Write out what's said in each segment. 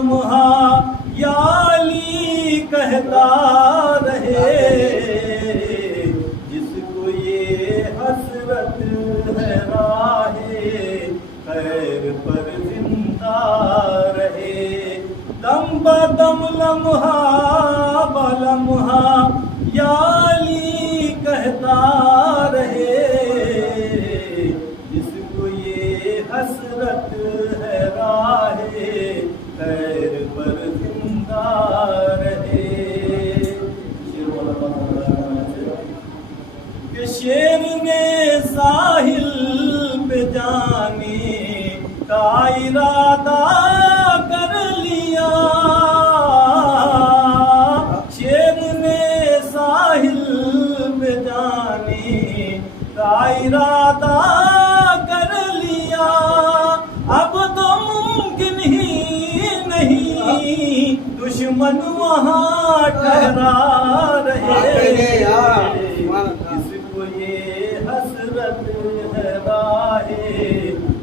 لمحہ یا علی کہتا رہے، جس کو یہ حسرت ہے راہ خیر پر زندہ رہے، دم بدم لمحہ بلمحہ یا علی کہتا رہے، جس کو یہ حسرت ہے راہ خیر پر زندہ رہے۔ کہ شیر نے ساحل پہ جانے کا ارادہ کر لیا، شیر نے ساحل پہ جانے کا ارادہ کر لیا، اب تو ممکن ہی نہیں دشمن وہاں ٹھہرا رہے، جس کو یہ حسرت ہے راہ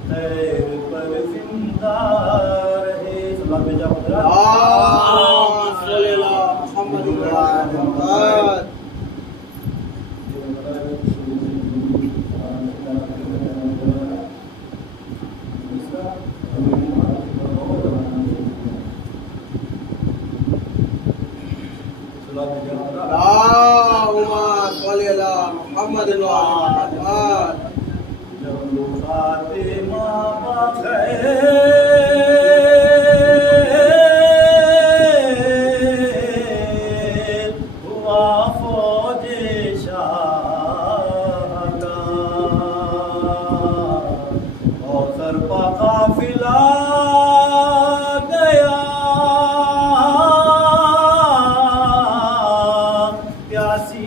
خیر پر زندہ رہے۔ سلام بھیجا محمد جب خاتمہ بخیر ہوا فوج شاہ کا، کوثر پا قافلہ گیا، پیاسی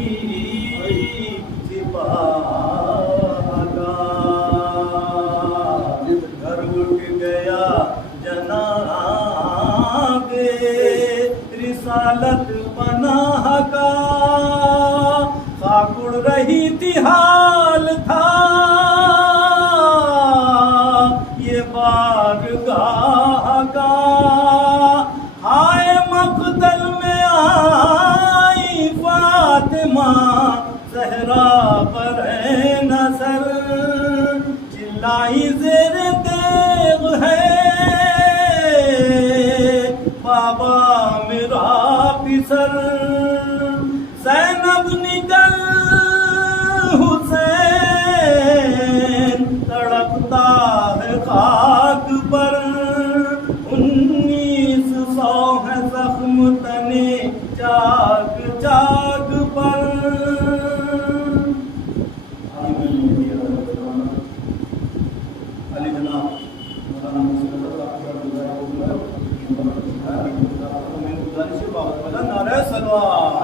رسالت پناہ کا، خاک اڑ رہی تھی حال تھا یہ بارگاہ کا، ہائے مقتل میں آئی فاطمہ زہرا پر نظر، چلائی زیر تیغ ہے بابا میرا پسر، زینب نکل حسین تڑپتا ہے خاک پر، 1900 ہے زخم تنے چاک چاک پر۔ علی جناب نعرہ سلوات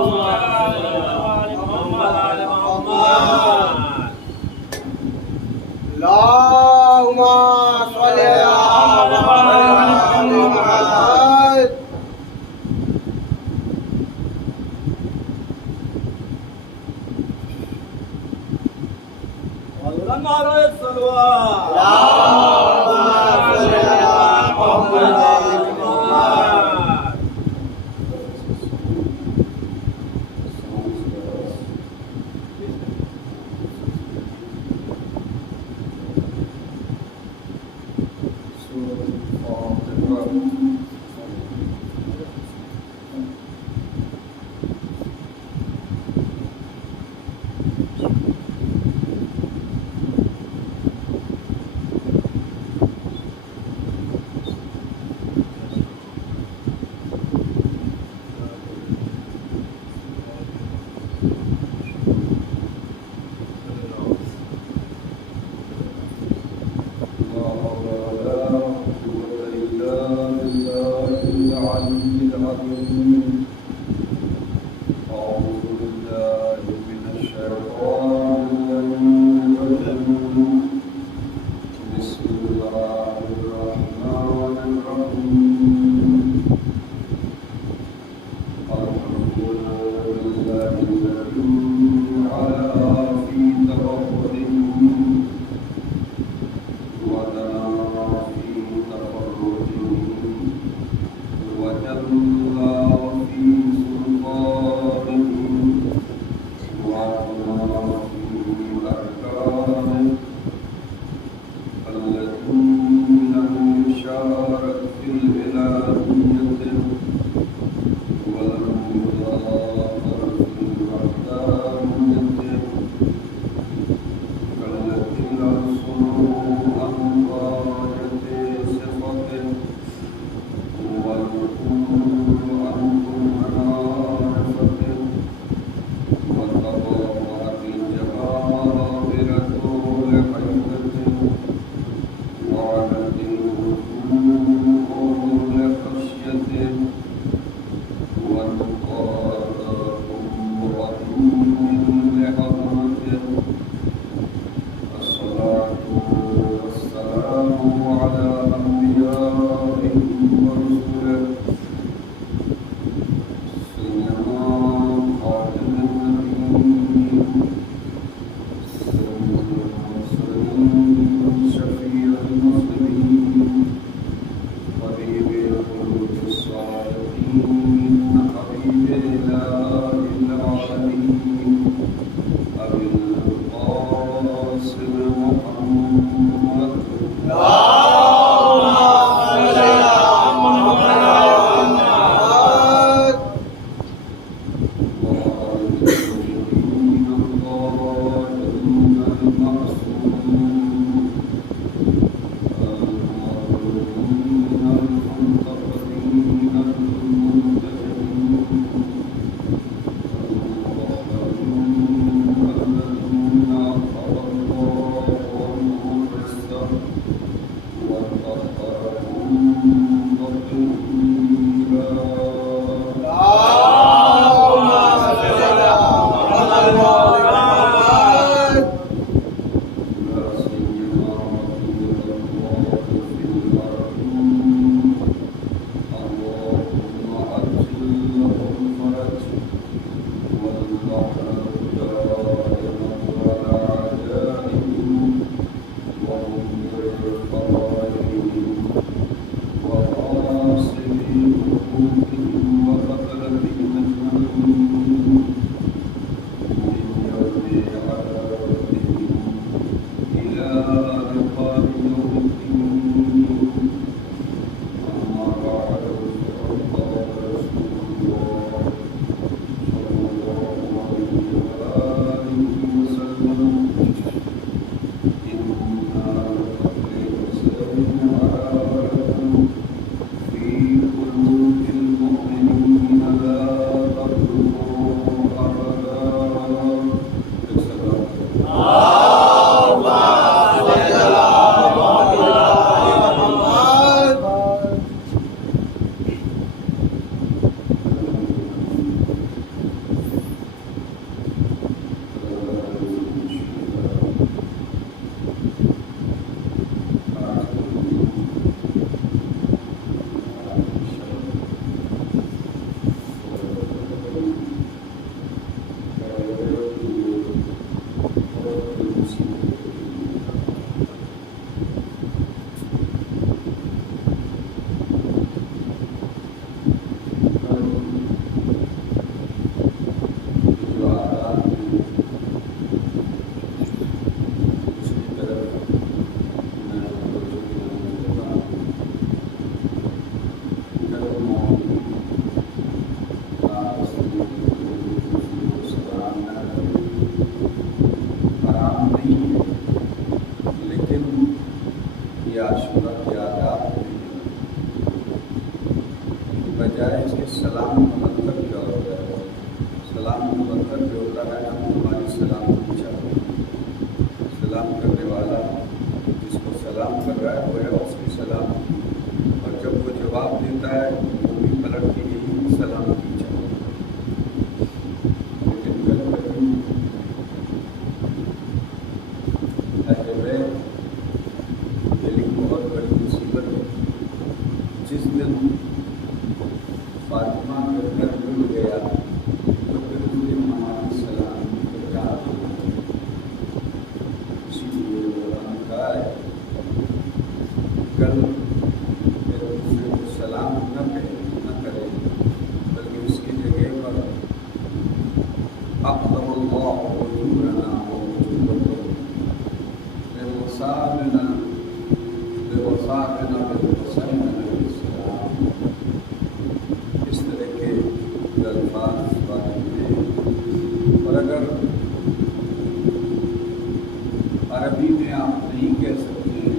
اللہم صلی علی محمد۔ نعرہ سلوات بجائے اس کے سلام کا مطلب کیا ہوتا ہے؟ سلام کا مطلب جو ہوتا ہے ہم ہماری سلام پوچھا سلام کرنے والا جس کو سلام کر رہا ہے وہ ہے اس کی سلام، اور جب وہ جواب دیتا ہے وہ بھی پلٹ کے یہی سلام پوچھا. لیکن دل کی بہت بڑی مصیبت ہے. جس دن فاطمہ کا گھر ڈوب گیا تو پھر اس دن ہماری سلام کو کیا اسی لیے قرآن کہا ہے کل ایک دوسرے کو سلام نہ کرے بلکہ اس کی جگہ پر اقدم اللہ وجوہنا ووجوہکم بوصالنا بالحسین علیہ السلام. اس طرح کے الفاظ واقع ہیں. اور اگر عربی میں آپ نہیں کہہ سکتے ہیں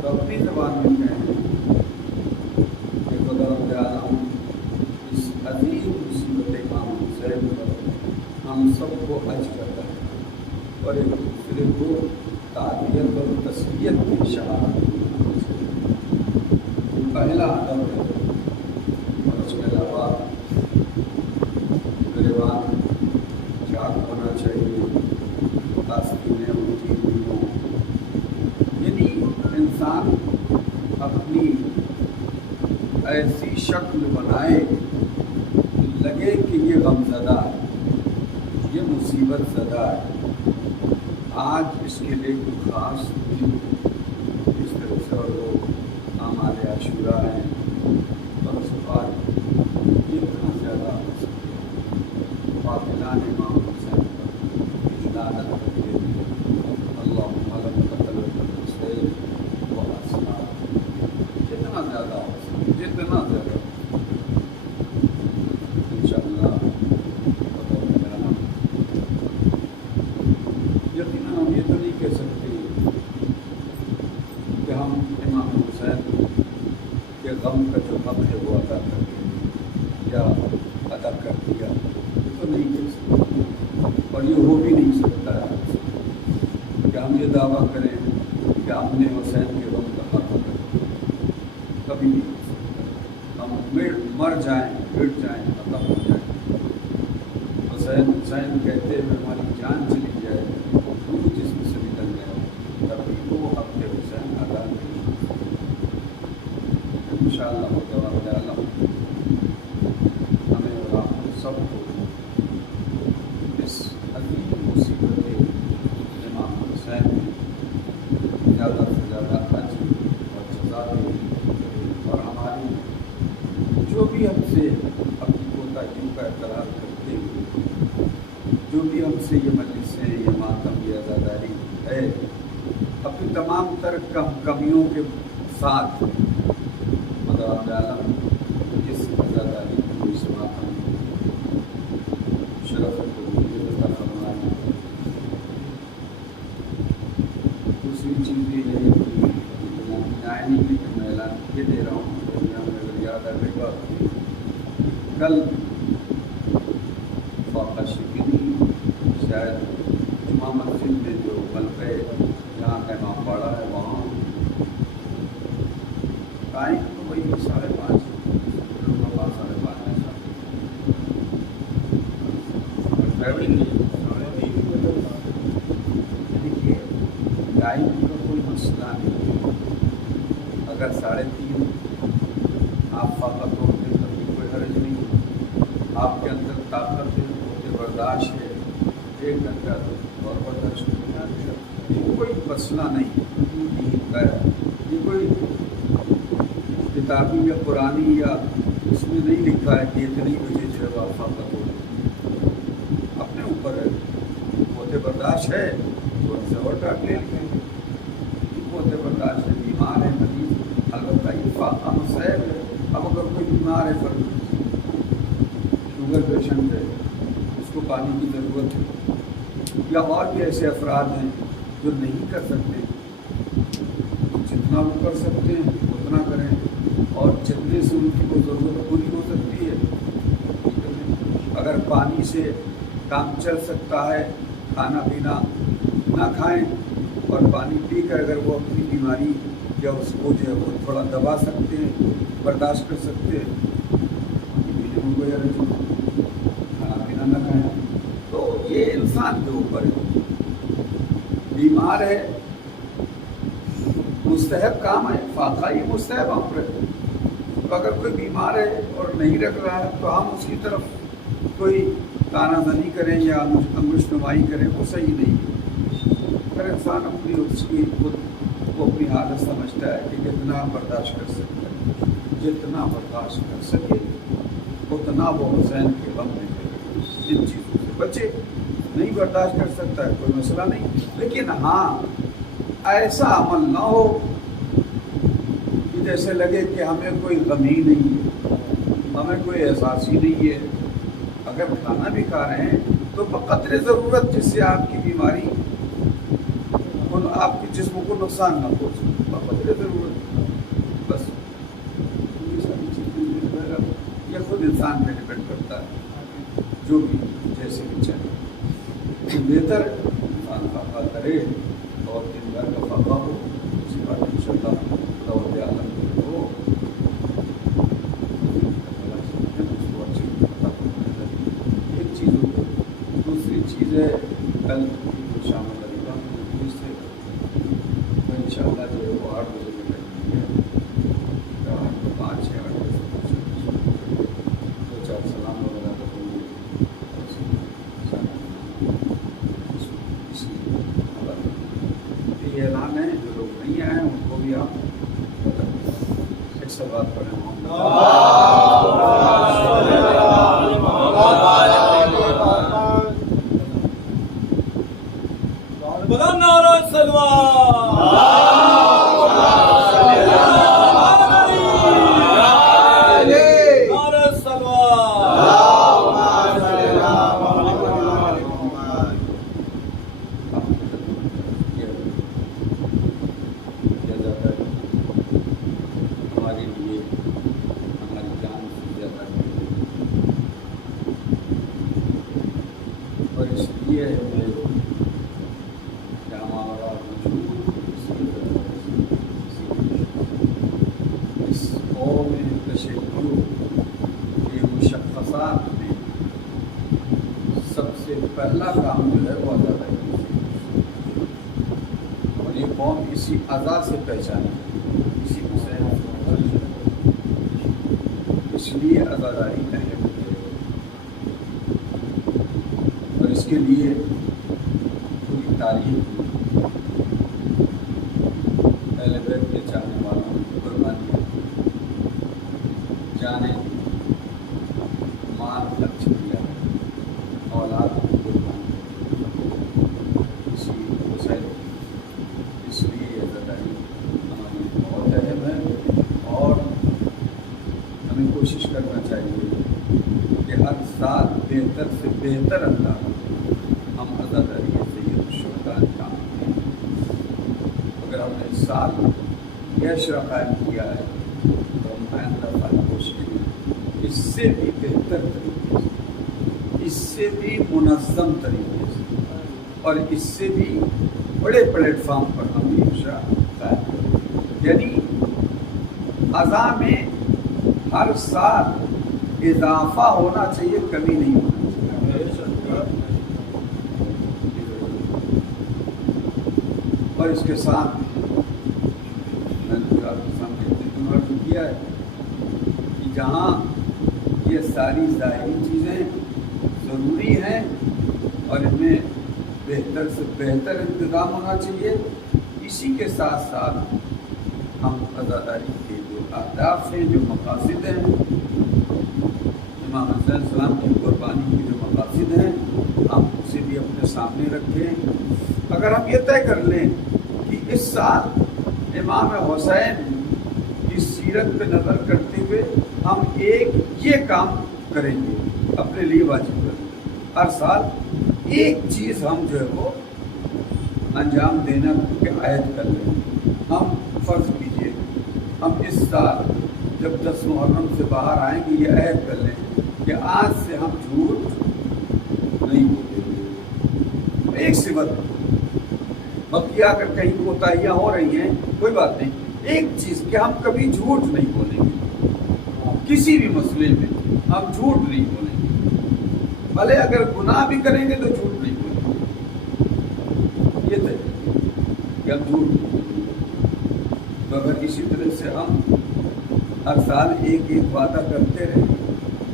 تو اپنی زبان میں کہیں کہ خدا عالم اس عظیم مصیبت امام حسین پر ہم سب کو حج کرتا ہے اور ایک دوسرے کو تعزیت اور تسلیت کی شہادت پہلا ادب ہے. اور اس کے علاوہ گریبان چاک ہونا چاہیے، آستینیں اونچی ہوئی ہوں، یعنی انسان اپنی ایسی شکل بنائے لگے کہ یہ غم زدہ ہے، یہ مصیبت زدہ ہے. آج اس کے لیے کوئی خاص دن اس طرح سے اور وہ ہمارے عاشورہ ہیں اور صفات یہ اتنا زیادہ ہو سکتے قاتلان امام حسین پر لعنت کرتے ہیں. اللہم لم قتل الحسین و اصحاب جتنا زیادہ ہو سکتے جتنا زیادہ انشاءاللہ. یقیناً ہم یہ تو نہیں کہہ سکتے کہ ہم امام حسین کے غم کا جو حق ہے وہ ادا کر دیں یا ادا کر دیا، تو نہیں کہہ سکتے اور یہ ہو بھی نہیں سکتا ہے کہ ہم یہ دعویٰ کریں کہ ہم نے حسین کے غم کا حق ادا کیا. کبھی نہیں ہو سکتا. ہم مر جائیں, مٹ جائیں, ختم ہو جائیں. حسین کہتے ہیں ہماری جان چلی جائے, روح جسم سے نکل جائے, تبھی وہ حق حسین ادا نہیں. انشاءاللہ تعالی عالم ہمیں اور آپ کو سب کو اس عظیم مصیبت امام حسین میں زیادہ سے زیادہ اجر اور جزا دے, اور ہماری جو بھی ہم سے اپنی کوتاہیوں کا اعتراف کرتے ہوئے, جو بھی ہم سے یہ مجلسیں, یہ ماتم, یہ عزاداری ہے, اپنی تمام تر کمیوں کے ساتھ مدد عالم اس عزاداری کو, اس ماتم شرف کو عطا فرمائے. دوسری چیز یہ ہے کہ آئینی کی میں اعلان یہ دے رہا ہوں, اگر یاد آئے گا کل فاقہ شکنی شاید جمعہ مسجد میں جو ملبے جہاں کا امام باڑا ہے وہاں ٹائم تو وہی 5:30 ٹریولنگ دیکھیے ٹائم کا کوئی مسئلہ نہیں. اگر 3:30 آپ فاقہ توڑتے ہیں تو کوئی حرج نہیں. آپ کے اندر طاقت ہے, ہوتے برداشت ہے, 1 گھنٹہ اور برداشت ہے, یہ کوئی مسئلہ نہیں. یہ کوئی کتابی یا پرانی یا اس میں نہیں لکھا ہے کہ اتنی بجے جو ہے آپ فاقہ توڑیں. اپنے اوپر ہے, ہوتے برداشت ہے تو ان سے اور ڈاک لے لیں. ہوتے برداشت ہے, بیمار ہے, مریض, البتہ یہ فاقہ مسائب ہے. اب اگر کوئی بیمار ہے, شوگر پیشنٹ ہے, اس کو پانی کی ضرورت ہے, یا اور بھی ایسے افراد ہیں جو نہیں کر سکتے, جتنا وہ کر سکتے ہیں اتنا کریں, اور جتنے سے ان کی وہ ضرورت پوری ہو سکتی ہے. اگر پانی سے کام چل سکتا ہے, کھانا پینا نہ کھائیں اور پانی پی کر اگر وہ اپنی بیماری یا اس کو جو ہے وہ تھوڑا دبا سکتے ہیں, برداشت کر سکتے ہیں, کوئی حرج نہیں. کھانا پینا نہ کھائیں تو یہ انسان کے اوپر ہے. بیمار ہے, مستحب کام ہے, فاقہ یہ مستحب امر ہے. اگر کوئی بیمار ہے اور نہیں رکھ رہا ہے تو ہم اس کی طرف کوئی تانہ زنی کریں یا انگشت نمائی کریں, وہ صحیح نہیں ہے. اگر انسان اپنی اس کی خود وہ اپنی حالت سمجھتا ہے کہ جتنا برداشت کر سکتا ہے, جتنا برداشت کر سکے اتنا وہ حسین کے غم میں جن چیزوں سے بچے. نہیں برداشت کر سکتا ہے کوئی مسئلہ نہیں, لیکن ہاں ایسا عمل نہ ہو کہ جیسے لگے کہ ہمیں کوئی غم ہی نہیں ہے, ہمیں کوئی احساس ہی نہیں ہے. اگر کھانا بھی کھا رہے ہیں تو بقدر ضرورت, جس سے آپ کی بیماری آپ کے جسم کو نقصان نہ پہنچے, بقدر ضرورت بس. یہ ساری چیزیں یہ خود انسان پہ ڈپینڈ کرتا ہے, جو بھی جیسے بھی چاہے. بہتر انسان فاقہ کرے اور دن بھر کا فاقہ ہو, اسی بات ان شاء اللہ دعوت عالم ہو, اس کو اچھی ایک چیز ہو. دوسری چیز ہے کل شامل علیحدہ سے ان شاء اللہ جو ہے وہ 8 بجے میں بیٹھیں گے, 5-6-8 بجے 2-4 سلام وغیرہ کریں گے. یہ اعلان ہے, جو لوگ نہیں آئے ہیں ان کو بھی آپ ایک سب بات پڑھیں. بلند نعرہ سلوات. اور اس لیے کہ ہمارا وجود اس قوم تشیع کے مشخصات میں سب سے پہلا کام جو ہے وہ عزاداری، اور یہ قوم اسی ادا سے پہچانے، اسی مسئلے اس لیے عزاداری اہم ہے، اور اس کے لیے پوری تاریخ اہل بیت کے چاہنے والوں کی قربانی، جانے مال خرچ کیا، اولاد کو قربانی، اس لیے یہ عزاداری ہمارے لیے بہت اہم ہے، اور ہمیں کوشش کرنا چاہیے کہ ہر سال بہتر سے بہتر انداز ہم عزاداری سید الشہداء کام کریں۔ اگر ہم نے اس سال یہ اشرا قائم کیا ہے تو ہم آئندہ سال کوشش کریں اس سے بھی بہتر طریقے سے، اس سے بھی منظم طریقے سے، اور اس سے بھی بڑے پلیٹ فارم پر ہم یہ اشرا قائم کریں، یعنی اعضاء میں ہر سال اضافہ ہونا چاہیے، کمی نہیں ہونا چاہیے۔ اور اس کے ساتھ میں نے آپ کے سامنے عرض کیا ہے کہ جہاں یہ ساری ظاہری چیزیں ضروری ہیں اور ان میں بہتر سے بہتر انتظام ہونا چاہیے، اسی کے ساتھ ساتھ ہم عزاداری کے جو اہداف ہیں، جو مقاصد ہیں، امام حسین السلام کی قربانی کے جو مقاصد ہیں، ہم اسے بھی اپنے سامنے رکھیں۔ اگر ہم یہ طے کر لیں کہ اس سال امام حسین کی سیرت پہ نظر کرتے ہوئے ہم ایک یہ کام کریں گے، اپنے لیے واجب کریں گے، ہر سال ایک چیز ہم جو ہے وہ انجام دینا کے عہد کر لیں۔ ہم فرض کیجئے ہم اس سال جب 10 محرم سے باہر آئیں گے یہ عہد کر لیں کہ آج سے ہم جھوٹ نہیں بولیں گے، ایک صفت، باقی اگر کہیں کوتاہیاں ہو رہی ہیں کوئی بات نہیں، ایک چیز کہ ہم کبھی جھوٹ نہیں بولیں گے، کسی بھی مسئلے میں ہم جھوٹ نہیں بولیں گے، بھلے اگر گناہ بھی کریں گے تو جھوٹ نہیں بولیں گے، یہ طے کہ ہم جھوٹ نہیں بولیں گے۔ تو اگر اسی طرح سے ہم ہر سال ایک وعدہ کرتے رہیں،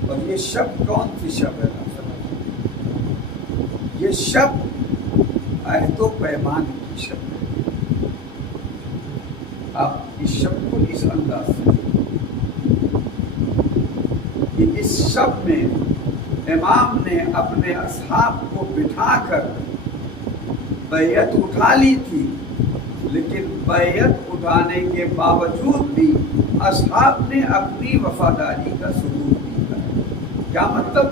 اور یہ شب کون سی شب ہے؟ یہ شب عہد و پیمان کی شب ہے۔ آپ اس شب کو اس انداز سے کہ اس شب میں امام نے اپنے اصحاب کو بٹھا کر بیعت اٹھا لی تھی، لیکن بیعت اٹھانے کے باوجود بھی اصحاب نے اپنی وفاداری کا ثبوت دیا۔ کیا مطلب؟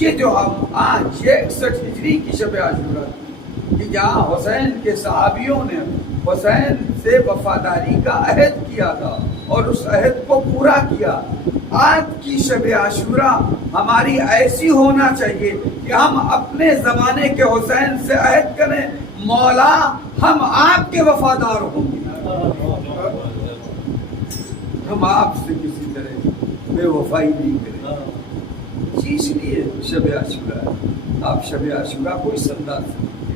یہ جو ہم آج 61 ہجری کی شب عاشورہ کہ جہاں حسین کے صحابیوں نے حسین سے وفاداری کا عہد کیا تھا اور اس عہد کو پورا کیا، آج کی شب عاشورہ ہماری ایسی ہونا چاہیے کہ ہم اپنے زمانے کے حسین سے عہد کریں، مولا ہم آپ کے وفادار ہوں گے، ہم آپ سے کسی طرح بے وفائی نہیں کریں۔ اس لیے شب عاشورہ ہے۔ آپ شب عاشورہ کو اس انداز سے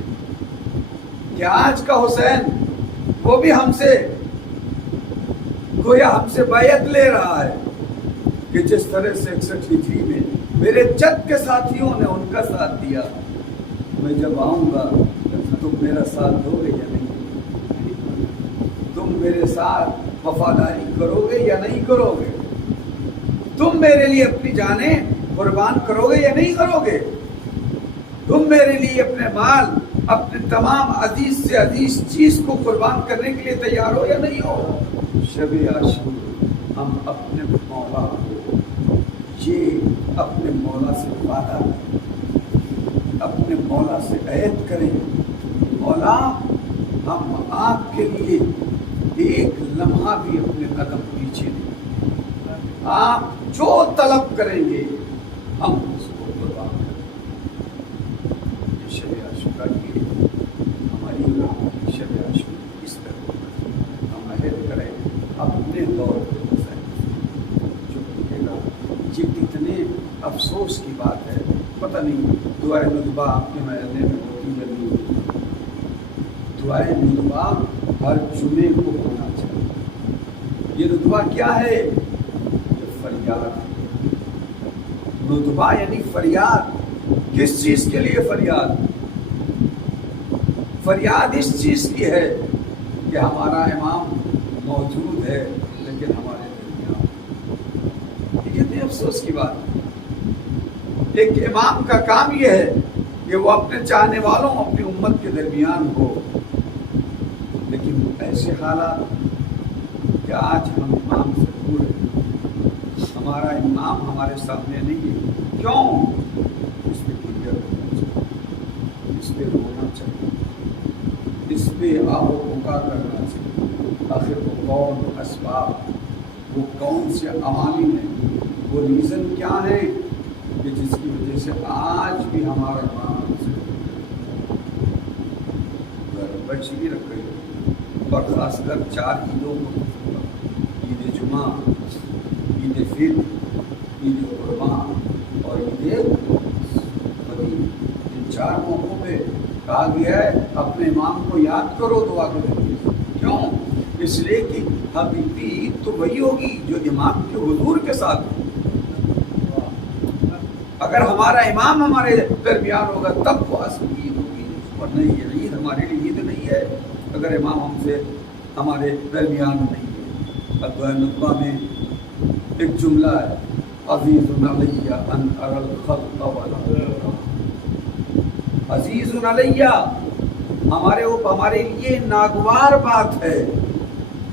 کہ آج کا حسین وہ بھی ہم سے گویا ہم سے بیعت لے رہا ہے کہ جس طرح سے 61 ہجری میں میرے جد کے ساتھیوں نے ان کا ساتھ دیا، میں جب آؤں گا تم میرا ساتھ دو گے یا نہیں؟ تم میرے ساتھ وفاداری کرو گے یا نہیں کرو گے؟ تم میرے لیے اپنی جانیں قربان کرو گے یا نہیں کرو گے؟ تم میرے لیے اپنے مال، اپنے تمام عزیز سے عزیز چیز کو قربان کرنے کے لیے تیار ہو یا نہیں ہو؟ شب عاشور ہم اپنے مولا کو یہ اپنے مولا سے وعدہ کریں، اپنے مولا سے عہد کریں، مولا ہم آپ کے لیے ایک لمحہ بھی اپنے قدم پیچھے نہیں، آپ جو طلب کریں گے ہم اس کو قربان کریں۔ یہ شب عاشورہ کی ہماری شب عاشورہ اس طرح ہم عہد کریں اپنے دور پہ حسین افسوس کی بات ہے، پتہ نہیں دعائے ندبہ آپ کے محلے میں ہوتی یا نہیں ہوتی۔ دعائے ندبہ ہر جمعے کو ہونا چاہیے۔ یہ ندبہ کیا ہے؟ یہ فریاد ہے۔ ندبہ یعنی فریاد۔ کس چیز کے لیے فریاد؟ فریاد اس چیز کی ہے کہ ہمارا امام موجود ہے لیکن ہمارے درمیان۔ یہ کتنے افسوس کی بات ہے۔ ایک امام کا کام یہ ہے کہ وہ اپنے چاہنے والوں اپنی امت کے درمیان ہو، لیکن ایسے حالات کہ آج ہم امام سے دور ہیں، ہمارا امام ہمارے سامنے نہیں ہے۔ کیوں؟ اس پہ فکر ہونا چاہیے، اس پہ رونا چاہیے، اس پہ آہ و پکار کرنا چاہیے۔ آخر وہ کون اسباب، وہ کون سے عوامل ہیں، وہ ریزن کیا ہے کہ جس کی وجہ سے آج بھی ہمارا امام سے بچ بھی رکھ گئی، اور خاص کر 4 عیدوں کو، عید جمعہ، عید فطر، عید قربان اور عید قدیم، ان 4 موقعوں پہ کہا گیا ہے اپنے امام کو یاد کرو دعا کے ذریعے۔ کیوں؟ اس لیے کہ حقیقی عید تو وہی ہوگی جو امام کے حضور کے ساتھ ہو۔ اگر ہمارا امام ہمارے درمیان ہوگا تب وہ اصل عید ہوگی، اور نہیں یہ عید ہمارے لیے عید نہیں ہے اگر امام ہم سے ہمارے درمیان نہیں ہے۔ دعائے ندبہ میں ایک جملہ ہے، عزیز علیہ ان اری الخلق ولا، عزیز علیہ، ہمارے لیے ناگوار بات ہے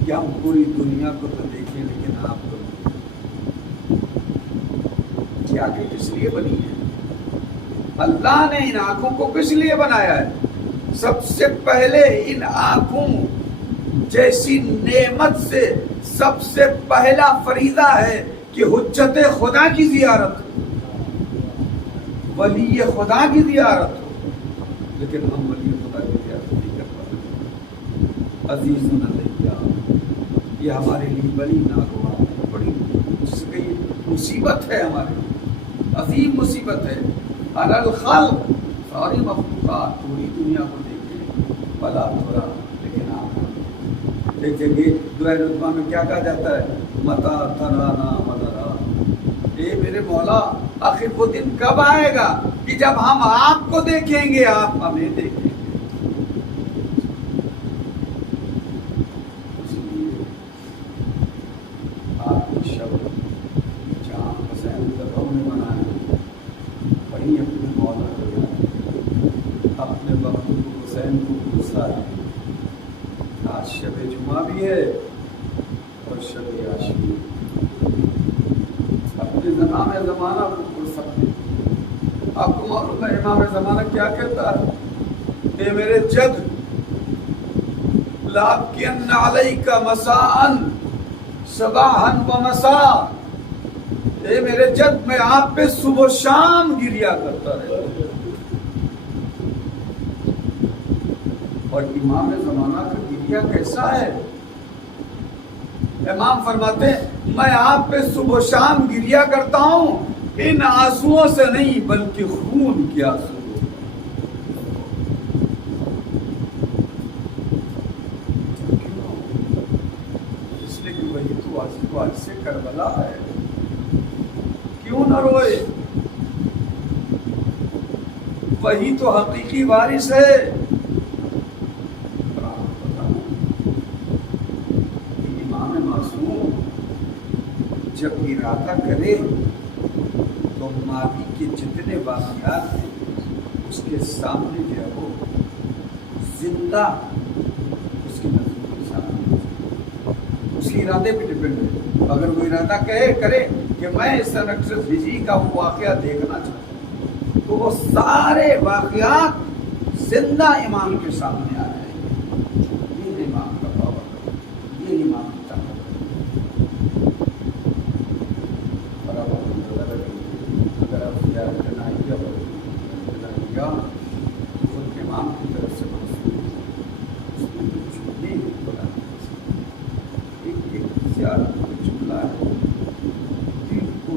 کہ ہم پوری دنیا کو تو دیکھیں لیکن آپ کو یہ آنکھیں کس لیے بنی ہیں؟ اللہ نے ان آنکھوں کو کس لیے بنایا ہے؟ سب سے پہلے ان آنکھوں جیسی نعمت سے سب سے پہلا فریضہ ہے کہ حجت خدا کی زیارت ہو، ولی خدا کی زیارت ہو، لیکن ہم ولی خدا کی زیارت نہیں کر پاتے۔ عزیز علیہ، یہ ہمارے لیے بڑی ناگوار، بڑی مصیبت ہے، ہمارے لیے عظیم مصیبت ہے۔ علی الخلق، ساری مخلوقات پوری دنیا کو دیکھیں، بلا تھوڑا لیکن آپ دیکھیں گے دعائے ندبہ میں کیا کہا جاتا ہے؟ متا ترانا مدرا، اے میرے مولا آخر وہ دن کب آئے گا کہ جب ہم آپ کو دیکھیں گے آپ ہمیں دیکھیں گے۔ اس لیے آپ کی شب جہاں حسین گھروں میں منائے وہیں اپنے مولا کو یاد، اپنے وقت کو حسین کو غصہ ہے۔ آج شب جمعہ بھی ہے اور شب عاشوری، اپنے امام زمانہ کو پڑھ سکتے۔ آپ کو معلوم ہے امام زمانہ کیا کہتا ہے؟ اے میرے جد، لابکین علیک مساء صباحا و مساء، اے میرے جد میں آپ پہ صبح و شام گریا کرتا رہتا۔ اور امام زمانہ کا گریا کیسا ہے؟ امام فرماتے ہیں میں آپ پہ صبح و شام گریا کرتا ہوں، ان آنسوؤں سے نہیں بلکہ خون کے آنسو۔ اس لیے کہ وہی تو واضح سے کربلا ہے، کیوں نہ روئے؟ وہی تو حقیقی وارث ہے۔ امام معصوم جب ارادہ کرے تو ماضی کے جتنے واقعات ہیں اس کے سامنے جو ہے وہ زندہ اس کی نظر کے سامنے، اس کے ارادے پہ ڈپینڈ ہے۔ اگر وہ ارادہ کرے کہ میں اس سنکسس ہجری کا وہ واقعہ دیکھنا چاہتا ہوں تو وہ سارے واقعات زندہ امام کے سامنے آ جائیں گے۔ یہ امام کا پاور، یہ امام کی طاقت۔ اور اب اگر آپ جنائیہ خود امام کی طرف سے منسوخ اس میں کچھ نہیں بولا۔ ایک زیادہ جملہ ہے، دل کو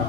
8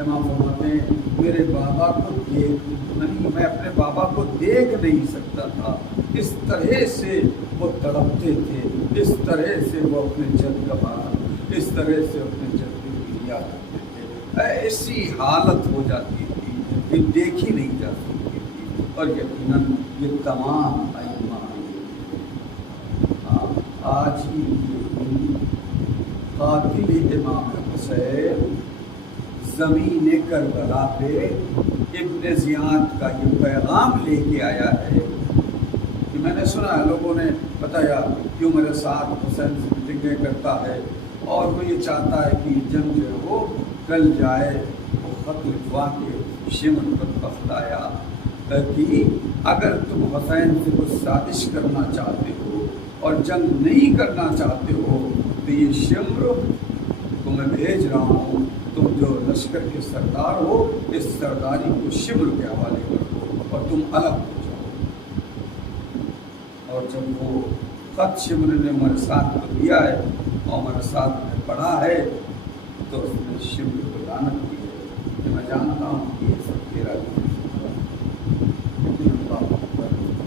امام فرماتے ہیں میرے بابا کو میں اپنے بابا کو دیکھ نہیں سکتا تھا، اس طرح سے وہ تڑپتے تھے، اس طرح سے وہ اپنے جد کا بارا، اس طرح سے اپنے جد کی کریا کرتے تھے، ایسی حالت ہو جاتی تھی کہ دیکھی نہیں جا سکتی تھی۔ اور یقیناً یہ تمام ائمہ آج ہی قاتل امام حسین زمین کربلا پہ ابن زیاد کا یہ پیغام لے کے آیا ہے کہ میں نے سنا ہے لوگوں نے بتایا کیوں میرے ساتھ حسین سے میٹنگیں کرتا ہے اور وہ یہ چاہتا ہے کہ جنگ جو ہے وہ ٹل جائے۔ وہ خط لکھوا کے شمر پر بخلایا کہ اگر تم حسین سے کچھ سازش کرنا چاہتے ہو اور جنگ نہیں کرنا چاہتے ہو تو یہ شمر کو میں بھیج رہا ہوں، تم جو لشکر کے سردار ہو اس سرداری کو شمر کے حوالے کر دو اور تم الگ ہو جاؤ۔ اور جب وہ خط شمر نے عمر سعد کو دیا ہے اور عمر سعد نے پڑھا ہے تو اس نے شمر کو لعنت کی ہے کہ میں جانتا ہوں کہ یہ سب تیرا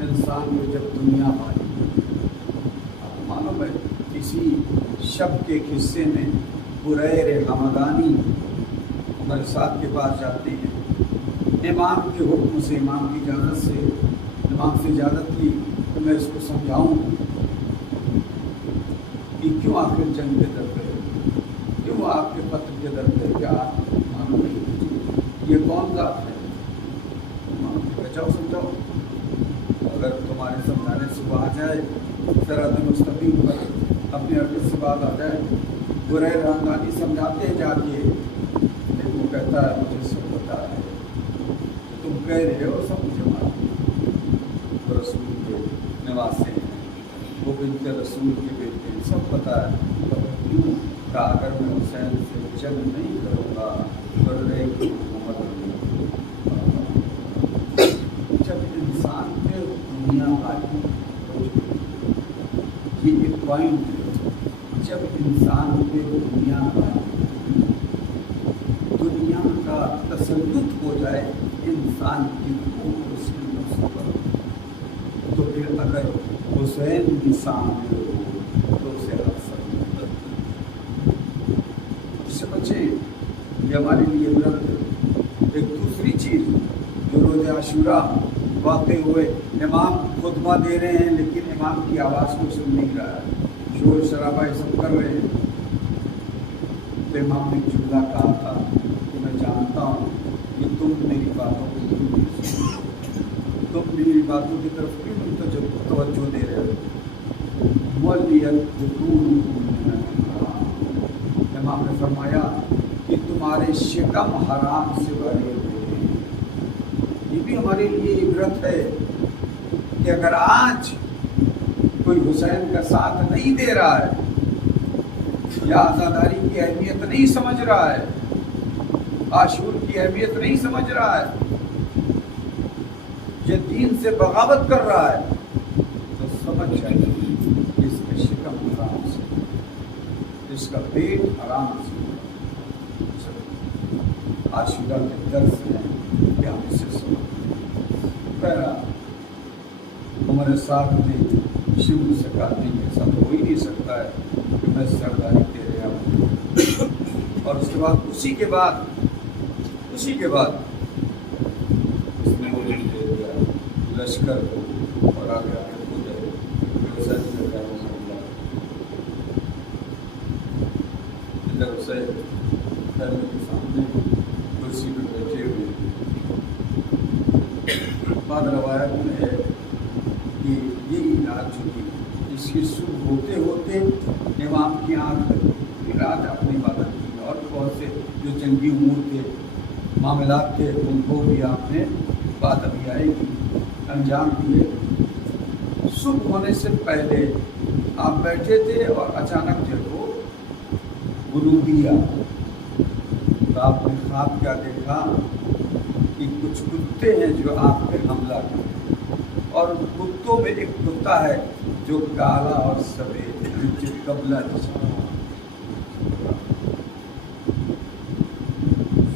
انسان کو جب دنیا پائی، معلوم ہے کسی شب کے قصے میں بریر حمدانی عمر سعد کے پاس جاتے ہیں، امام کے حکم سے، امام کی اجازت سے، امام سے اجازت کی کہ میں اس کو سمجھاؤں کہ کیوں آخر جنگ کے در پہ، کیوں آپ کے قتل کے در پہ، کیا معلوم نہیں یہ کون ذات ہے؟ امام نے کہا جاؤ سمجھاؤ، اگر تمہارے سمجھانے سے وہ آ جائے صراط مستقیم پر اپنے عقل سے بات آ جائے۔ برے رحمدانی سمجھاتے ہیں جا کے، لیکن وہ کہتا ہے مجھے سب پتا ہے، تم کہہ رہے ہو سب مجھے معلوم ہے۔ وہ رسول کے نواسے ہیں، وہ بنت رسول کے بیٹے ہیں، سب پتا ہے، پر کیوں کہ اگر میں حسین سے جنگ نہیں کروں گا تو رہے گی حکومت نہیں۔ جب انسان پہ دنیا آئی یہ ایک پوائنٹ ہے، جب انسان پہ دنیا آئی، دنیا کا تسلط ہو جائے انسان کی روح اس کی نفس پر، تو پھر اگر حسین بھی سامنے ہو تو اسے اکثر اس سے بچیں۔ یہ ہمارے لیے عبرت ہے۔ ایک دوسری چیز جو روز عاشورہ واقع ہوئے، امام خطبہ دے رہے ہیں لیکن امام کی آواز کو سن نہیں رہا ہے، شور شرابہ یہ سب کر رہے ہیں، تو امام نے جملہ کہا تھا کہ میں جانتا ہوں کہ تم میری باتوں کو کیوں نہیں سنتے، تم میری باتوں کی طرف کیوں نہیں توجہ دے رہے ہو۔ امام نے فرمایا کہ تمہارے شکم حرام سے بھرے ہوئے ہیں۔ یہ بھی ہمارے لیے عبرت ہے کہ اگر آج کوئی حسین کا ساتھ نہیں دے رہا ہے یا آزاداری کی اہمیت نہیں سمجھ رہا ہے، عاشور کی اہمیت نہیں سمجھ رہا ہے، یہ دین سے بغاوت کر رہا ہے، تو سمجھ جائے اس کا شکم حرام سے، اس کا پیٹ حرام سے۔ عاشورہ کے درس ہیں کہ ہم اسے سمجھ پہلا عمر سعد نے شمر سے کہا نہیں، ایسا تو ہو ہی نہیں سکتا ہے کہ میں سرداری تیرے یہاں ہوں۔ اور اس کے بعد اسی کے بعد اس نے وہ دے دیا لشکر کو اور آگے آگے ہو جائے حسین سے کہا جب حسین خیمے کے سامنے کرسی پہ بیٹھے ہوئے، بعد روایت میں ہے کہ یہی رات جو تھی اس کی صبح ہوتے ہوتے امام کی آنکھ لگی، رات اپنی عبادت کی اور بہت سے جو جنگی امور کے معاملات تھے ان کو بھی آپ نے بات ابھی آئے گی انجام دیے۔ صبح ہونے سے پہلے آپ بیٹھے تھے اور اچانک جو وہ غروب دیا تو آپ نے خواب کیا دیکھا کہ کچھ کتے ہیں جو آپ پہ حملہ کریں، اور کتوں میں ایک کتا ہے جو کالا اور سفید جو قبلہ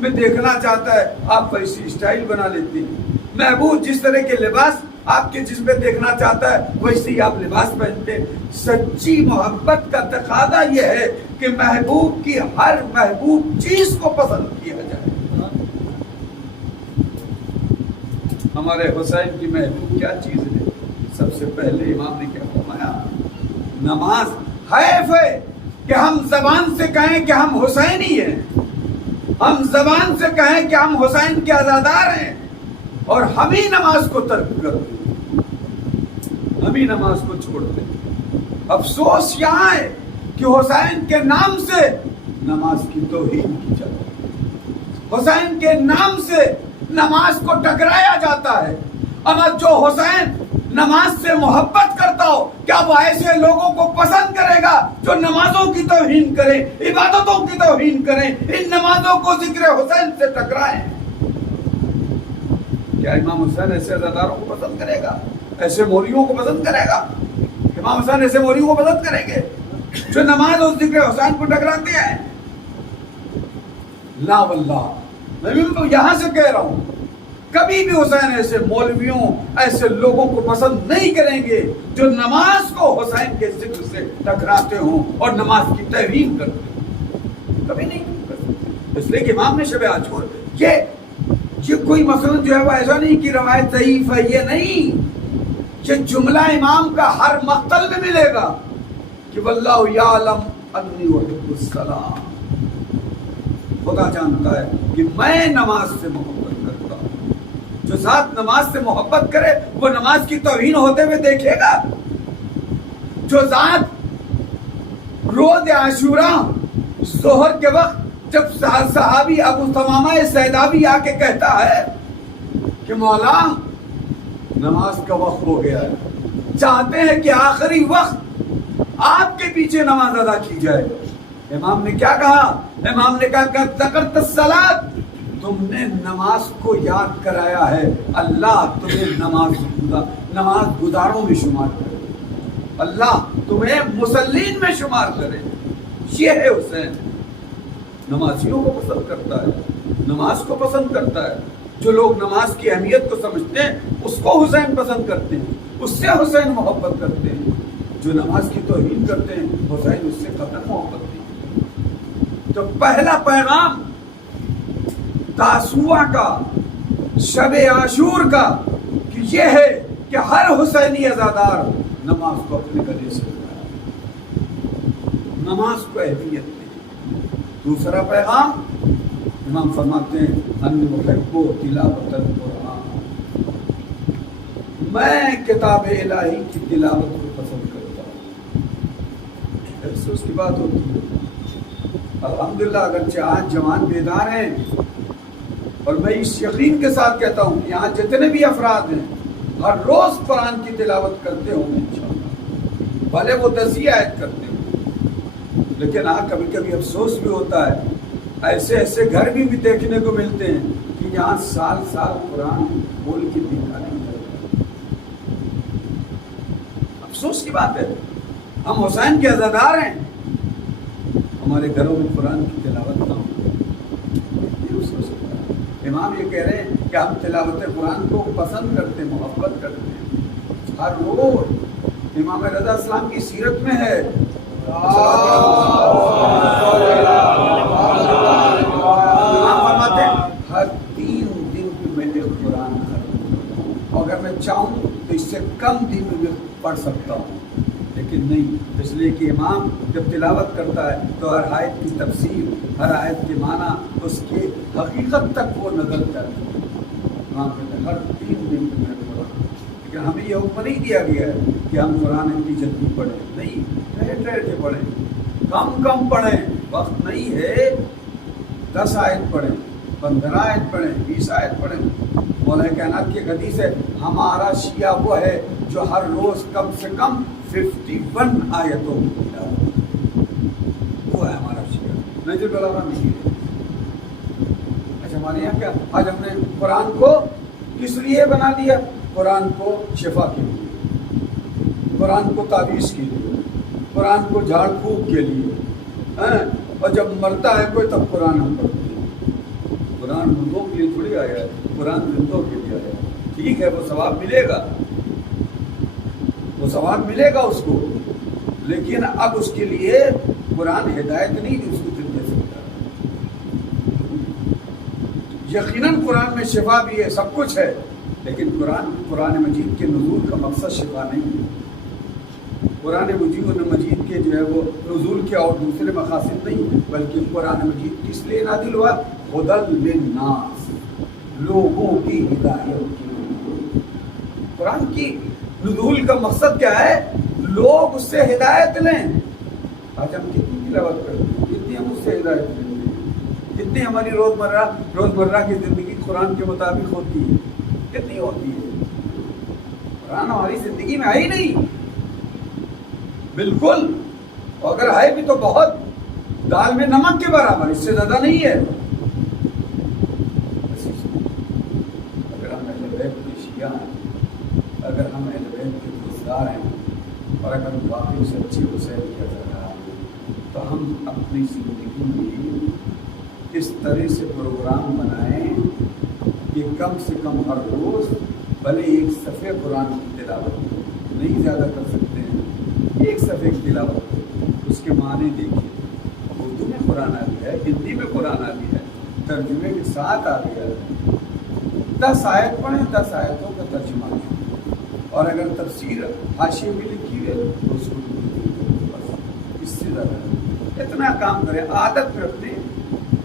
میں دیکھنا چاہتا ہے آپ ویسی اسٹائل بنا لیتے ہیں. محبوب جس طرح کے لباس آپ کے جسم پہ دیکھنا چاہتا ہے ویسے ہی آپ لباس پہنتے ہیں. سچی محبت کا تقاضا یہ ہے کہ محبوب کی ہر محبوب چیز کو پسند کیا جائے. ہمارے حسین کی محبوب کیا چیز ہے؟ سب سے پہلے امام نے کیا فرمایا؟ نماز. حیف ہے کہ ہم زبان سے کہیں کہ ہم حسینی ہیں, ہم زبان سے کہیں کہ ہم حسین کے عزادار ہیں, اور ہم ہی نماز کو ترک کر دیں, ہم ہی نماز کو چھوڑ دیں. افسوس یہاں ہے کہ حسین کے نام سے نماز کی توہین کی جاتی ہے, حسین کے نام سے نماز کو ٹکرایا جاتا ہے. اما جو حسین نماز سے محبت کرتا ہو, کیا وہ ایسے لوگوں کو پسند کرے گا جو نمازوں کی توہین کریں, عبادتوں کی توہین کریں, ان نمازوں کو ذکر حسین سے ٹکرائیں؟ کیا امام حسین ایسے عزاداروں کو پسند کرے گا, ایسے مولیوں کو پسند کرے گا؟ امام حسین ایسے مولیوں کو پسند کریں گے جو نماز اور ذکر حسین کو ٹکراتے ہیں؟ لا واللہ, میں بھی یہاں سے کہہ رہا ہوں, کبھی بھی حسین ایسے مولویوں, ایسے لوگوں کو پسند نہیں کریں گے جو نماز کو حسین کے ذکر سے ٹکراتے ہوں اور نماز کی توہین کرتے ہوں. کبھی نہیں کر سکتے. اس لیے کہ امام نے شب عاشور یہ کوئی مثلا جو ہے وہ ایسا نہیں کہ روایت ضعیف ہے, یہ نہیں. یہ جملہ امام کا ہر مقتل میں ملے گا کہ واللہ یعلم انی احب الصلاۃ, خدا جانتا ہے کہ میں نماز سے محبت کرتا ہوں. جو ذات نماز سے محبت کرے وہ نماز کی توہین ہوتے ہوئے دیکھے گا. جو ذات روز عاشوراء ظہر کے وقت جب صحابی ابو ثمامہ سیدابی آ کے کہتا ہے کہ مولا نماز کا وقت ہو گیا ہے, چاہتے ہیں کہ آخری وقت آپ کے پیچھے نماز ادا کی جائے, امام نے کیا کہا؟ امام نے کہا کہ ذکرت الصلاۃ, تم نے نماز کو یاد کرایا ہے, اللہ تمہیں نماز گزاروں میں شمار کرے, اللہ تمہیں مصلین میں شمار کرے. یہ ہے حسین, نمازیوں کو پسند کرتا ہے, نماز کو پسند کرتا ہے. جو لوگ نماز کی اہمیت کو سمجھتے ہیں اس کو حسین پسند کرتے ہیں, اس سے حسین محبت کرتے ہیں. جو نماز کی توہین کرتے ہیں حسین اس سے قطعاً محبت نہیں. تو پہلا پیغام تاسوعہ کا, شب عاشور کا, کہ یہ ہے کہ ہر حسینی عزادار نماز کو اپنے گلے سے لگائے, نماز کو اہمیت دے. دوسرا پیغام امام فرماتے ہیں انی احب تلاوت القرآن, میں کتاب الہی کی تلاوت کو پسند کرتا ہوں. افسوس کی بات ہوتی ہے, الحمدللہ اگرچہ آج جوان بیدار ہیں, اور میں اس یقین کے ساتھ کہتا ہوں کہ یہاں جتنے بھی افراد ہیں ہر روز قرآن کی تلاوت کرتے ہوں گے انشاءاللہ, بھلے وہ 10 آیت کرتے ہوں. لیکن ہاں کبھی کبھی افسوس بھی ہوتا ہے, ایسے گھر بھی دیکھنے کو ملتے ہیں کہ یہاں سال قرآن بول کے دکھا نہیں کرتا. افسوس کی بات ہے, ہم حسین کے عزادار ہیں, ہمارے گھروں میں قرآن کی تلاوت نہ ہو. امام یہ کہہ رہے ہیں کہ ہم تلاوت قرآن کو پسند کرتے, محبت کرتے ہیں ہر روز. امام رضا اسلام کی سیرت میں ہے فرماتے ہیں ہر 3 دن میں ایک قرآن ختم, اگر میں چاہوں تو اس سے کم دن میں پڑھ سکتا ہوں, لیکن نہیں. اس لیے کہ امام جب تلاوت کرتا ہے تو ہر آیت کی تفسیر, ہر آیت کے معنی, اس کی حقیقت تک وہ نظر کرتا ہے. امام کہتے ہیں ہر 3 دن میں قرآن. لیکن ہمیں یہ حکم نہیں دیا گیا ہے کہ ہم قرآن اتنی جلدی پڑھیں, نہیں, ٹھہر کے پڑھیں, کم پڑھیں. وقت نہیں ہے, 10 آیت پڑھیں, 15 آیت پڑھیں, 20 آیت پڑھیں. مولانا کائنات کی حدیث ہے ہمارا شیعہ وہ ہے جو ہر روز کم سے کم 51 آیتوں کی تلاوت, وہ ہے ہمارا شیعہ. نجر بلاغہ نہیں ہے. اچھا ہمارے یہاں کیا, آج ہم نے قرآن کو کس لیے بنا دیا؟ قرآن کو شفا کے لیے, قرآن کو تعویذ کے لیے, قرآن کو جھاڑ پھونک کے لیے, اور جب مرتا ہے کوئی تب قرآن ہم پڑھتے ہیں. قرآن مردوں کے لیے تھوڑی آیا ہے، قرآن زندوں کے لیے آیا ہے۔ ٹھیک ہے، وہ ثواب ملے گا، وہ ثواب ملے گا اس کو، لیکن اب اس کے لیے قرآن ہدایت نہیں دی، اس کو دل دے سکتا۔ یقیناً قرآن میں شفا بھی ہے، سب کچھ ہے، لیکن قرآن مجید کے نزول کا مقصد شفا نہیں ہے۔ قرآن مجید کے جو ہے وہ نزول کے اور دوسرے مقاصد نہیں، بلکہ قرآن مجید کس لیے نازل ہوا؟ ہدی للناس، لوگوں کی ہدایت کے لیے۔ قرآن کی نزول کا مقصد کیا ہے؟ لوگ اس سے ہدایت لیں۔ آج ہم کتنی تلاوت کرتے ہیں، کتنی ہم اس سے ہدایت لیں، کتنی ہماری روزمرہ کی زندگی قرآن کے مطابق ہوتی ہے، کتنی ہوتی ہے؟ قرآن ہماری زندگی میں ہے ہی نہیں بالکل، اور اگر ہے بھی تو بہت دال میں نمک کے برابر، اس سے زیادہ نہیں ہے۔ اگر ہم اہل بیت کے شیعہ ہیں، اگر ہم اہل بیت کے دوستدار ہیں، اور اگر ہم واقعی سچے حسین کے ذرا، تو ہم اپنی زندگی میں اس طرح سے پروگرام بنائیں کہ کم سے کم ہر روز بھلے ایک صفحے قرآن کی تلاوت نہیں زیادہ کر سکتے ہیں، ایک صفحے کی تلاوت اس کے معنی دیکھیں۔ اردو میں قرآن آ گیا ہے، ہندی میں قرآن آ گیا ہے، ترجمے کے ساتھ آ گیا ہے۔ 10 آیت پڑھیں، 10 آیتوں کا ترجمہ کریں، اور اگر تفسیر حاشیے میں لکھی ہے تو اس کو بس اس سے زیادہ اتنا کام کریں، عادت میں اپنے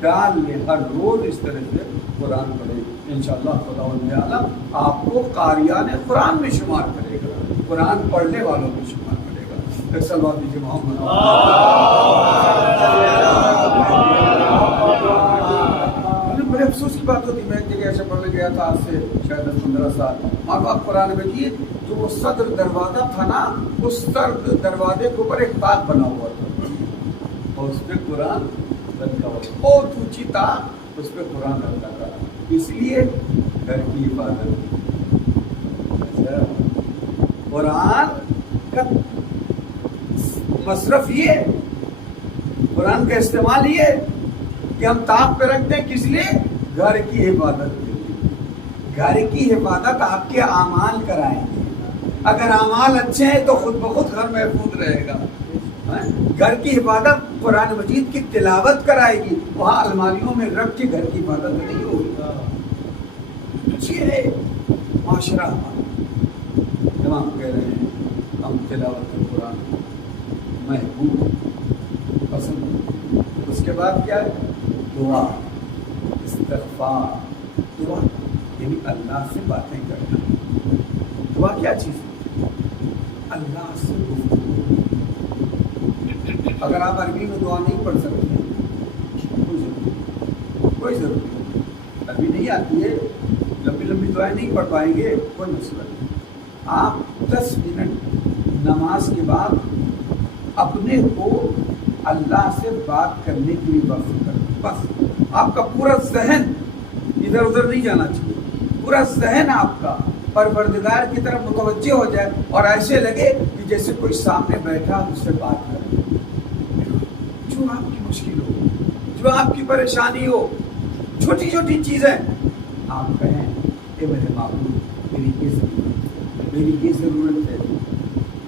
ڈال لیں، ہر روز اس طرح سے قرآن پڑھیں۔ انشاءاللہ خدا عالم آپ کو قاریان قرآن میں شمار کرے گا، قرآن پڑھنے والوں میں شمار کرے گا۔ ایک صلوات دیجیے محمد۔ بڑے افسوس کی بات ہوتی، میں ایک جگہ ایسے پڑھنے گیا تھا آج سے شاید 10-15 سال، ماں باپ قرآن مجید جو وہ صدر دروازہ تھا نا، اس صدر دروازے کے اوپر ایک تاج بنا ہوا تھا، اور اس پہ قرآن رکھا ہوا، بہت اونچی تاج، اس پہ قرآن رکھا تھا، اس لیے گھر کی عبادت۔ قرآن کا مصرف یہ، قرآن کا استعمال یہ کہ ہم تاج پہ رکھتے ہیں، کس لیے؟ گھر کی حفاظت کے لیے۔ گھر کی حفاظت آپ کے اعمال کرائیں گے، اگر اعمال اچھے ہیں تو خود بخود گھر محفوظ رہے گا۔ گھر کی حفاظت قرآن مجید کی تلاوت کرائے گی، وہاں الماریوں میں رکھ کے گھر کی حفاظت نہیں ہوگی۔ یہ ہے معاشرہ ہمارا۔ تمام کہہ رہے ہیں ہم تلاوت قرآن محبوب پسند، اس کے بعد کیا ہے؟ دعا، استغفار۔ دعا یعنی اللہ سے باتیں کرنا۔ دعا کیا چیز ہے؟ اللہ سے گفتگو۔ اگر آپ عربی میں دعا نہیں پڑھ سکتے کوئی ضرورت نہیں، عربی نہیں آتی ہے، لمبی لمبی دعائیں نہیں پڑھ پائیں گے، کوئی مسئلہ نہیں۔ آپ 10 منٹ نماز کے بعد اپنے کو اللہ سے بات کرنے کے لیے وقف کریں، بس آپ کا پورا ذہن ادھر ادھر نہیں جانا چاہیے، پورا ذہن آپ کا پروردگار کی طرف متوجہ ہو جائے، اور ایسے لگے کہ جیسے کوئی سامنے بیٹھا اس سے بات کرے۔ جو آپ کی مشکل ہو، جو آپ کی پریشانی ہو، چھوٹی چھوٹی چیزیں آپ کہیں کہ میرے معبود میری یہ ضرورت ہے۔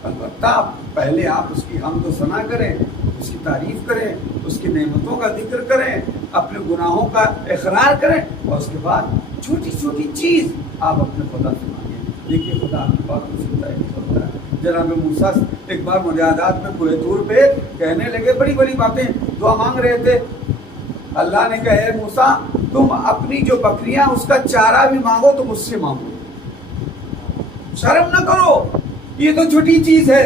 البتہ پہلے آپ اس کی حمد و ثنا کریں، اس کی تعریف کریں، اس کی نعمتوں کا ذکر کریں، اپنے گناہوں کا اقرار کریں، اور اس کے بعد چھوٹی چھوٹی چیز آپ اپنے خدا سے مانگیں۔ دیکھیے خدا آپ کی بات کو سنتا ہے، نہیں سنتا ہے۔ جناب موسیٰ ایک بار مجاہدات میں کوہ طور پہ کہنے لگے، بڑی بڑی باتیں دعا مانگ رہے تھے۔ اللہ نے کہا اے موسیٰ تم اپنی جو بکریاں اس کا چارہ بھی مانگو تو مجھ سے مانگو، شرم نہ کرو، یہ تو چھوٹی چیز ہے،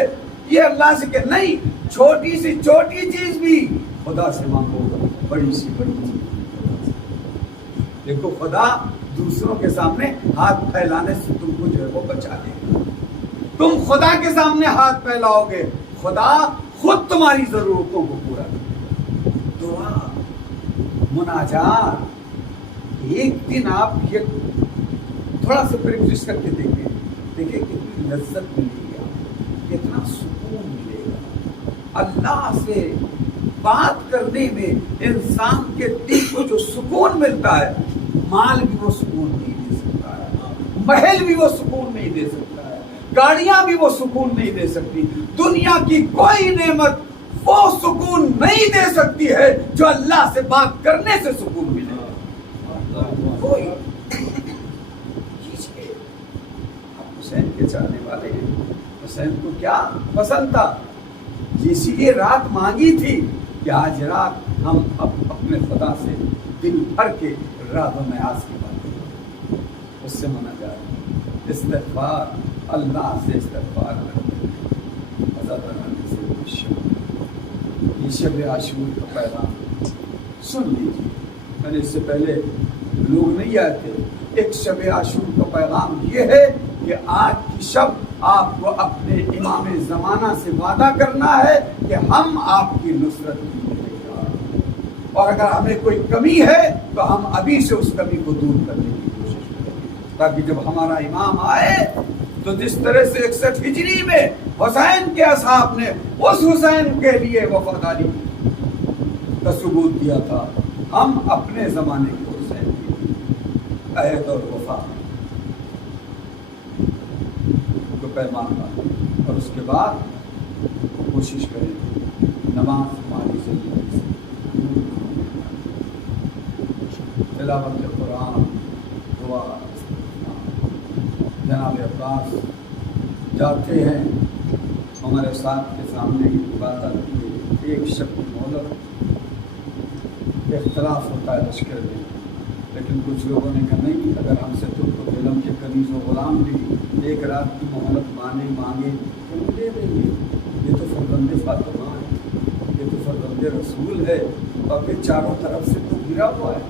یہ اللہ سے کہ نہیں، چھوٹی سی چھوٹی چیز بھی خدا سے مانگو، بڑی سی بڑی چیز۔ دیکھو خدا دوسروں کے سامنے ہاتھ پھیلانے سے تم کو جو ہے وہ بچا دے گا۔ تم خدا کے سامنے ہاتھ پھیلاؤ گے، خدا خود تمہاری ضرورتوں کو پورا کرے گا۔ دعا، مناجات، ایک دن آپ یہ تھوڑا سا پریکٹس کر کے دیکھیں کتنی لذت ملے گی، کتنا سکون ملے گا۔ اللہ سے بات کرنے میں انسان کے دل کو جو سکون ملتا ہے مال بھی وہ سکون نہیں دے سکتا ہے، محل بھی وہ سکون نہیں دے سکتا ہے، گاڑیاں بھی وہ سکون نہیں دے سکتی، دنیا کی کوئی نعمت وہ سکون نہیں دے سکتی ہے جو اللہ سے بات کرنے سے سکون ملے. کوئی آپ حسین کے چاہنے والے ہیں، حسین کو کیا پسند تھا، اسی لیے رات مانگی تھی کہ آج رات ہم اپنے خدا سے دل بھر کے راز و نیاز کی بات کریں. اس سے منع جا رہا استغفار، اللہ سے استغفار کرتے یہ شب عاشور کا پیغام سن لیجیے. میں نے اس سے پہلے لوگ نہیں آئے تھے. ایک شب عاشور کا پیغام یہ ہے کہ آج کی شب آپ کو اپنے امام زمانہ سے وعدہ کرنا ہے کہ ہم آپ کی نصرت کی اور اگر ہمیں کوئی کمی ہے تو ہم ابھی سے اس کمی کو دور کرنے کی کوشش کریں تاکہ جب ہمارا امام آئے تو جس طرح سے 61 ہجری میں حسین کے اصحاب نے اس حسین کے لیے وفاداری کا ثبوت دیا تھا، ہم اپنے زمانے کے حسین کی عہد اور وفا کو پیمان کا اور اس کے بعد کوشش کریں نماز ہماری زندگی سے تلاوت قرآن، دعا. جناب عباس جاتے ہیں ہمارے ساتھ کے سامنے کی بات آتی ہے، ایک شب کی مہلت. اختلاف ہوتا ہے لشکر میں، لیکن کچھ لوگوں نے کہا نہیں، اگر ہم سے ترک و علم کے کنیز و غلام بھی ایک رات کی مہلت مانگے تو دے دیں گے. یہ تو فرزند فاطمہ ہے، یہ تو فرزند رسول ہے، اور پھر چاروں طرف سے تو گھرا ہوا ہے،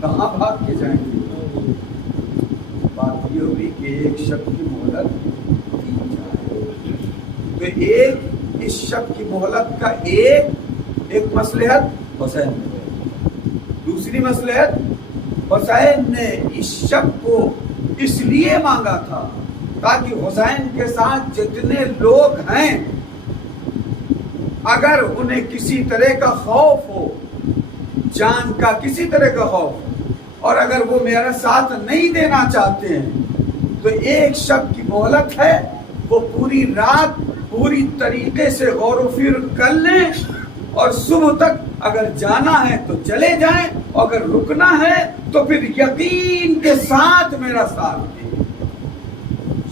کہاں بھاگ کے جائیں گے. بات یہ ہوئی کہ ایک شب کی مہلت دی جائے. تو ایک اس شب کی مہلت کا ایک مصلحت حسین نے، دوسری مصلحت حسین نے اس شب کو اس لیے مانگا تھا تاکہ حسین کے ساتھ جتنے لوگ ہیں اگر انہیں کسی طرح کا خوف ہو، جان کا کسی طرح کا خوف، اور اگر وہ میرا ساتھ نہیں دینا چاہتے ہیں تو ایک شب کی مہلت ہے، وہ پوری رات پوری طریقے سے غور و فکر کر لیں اور صبح تک اگر جانا ہے تو چلے جائیں، اگر رکنا ہے تو پھر یقین کے ساتھ میرا ساتھ دیں،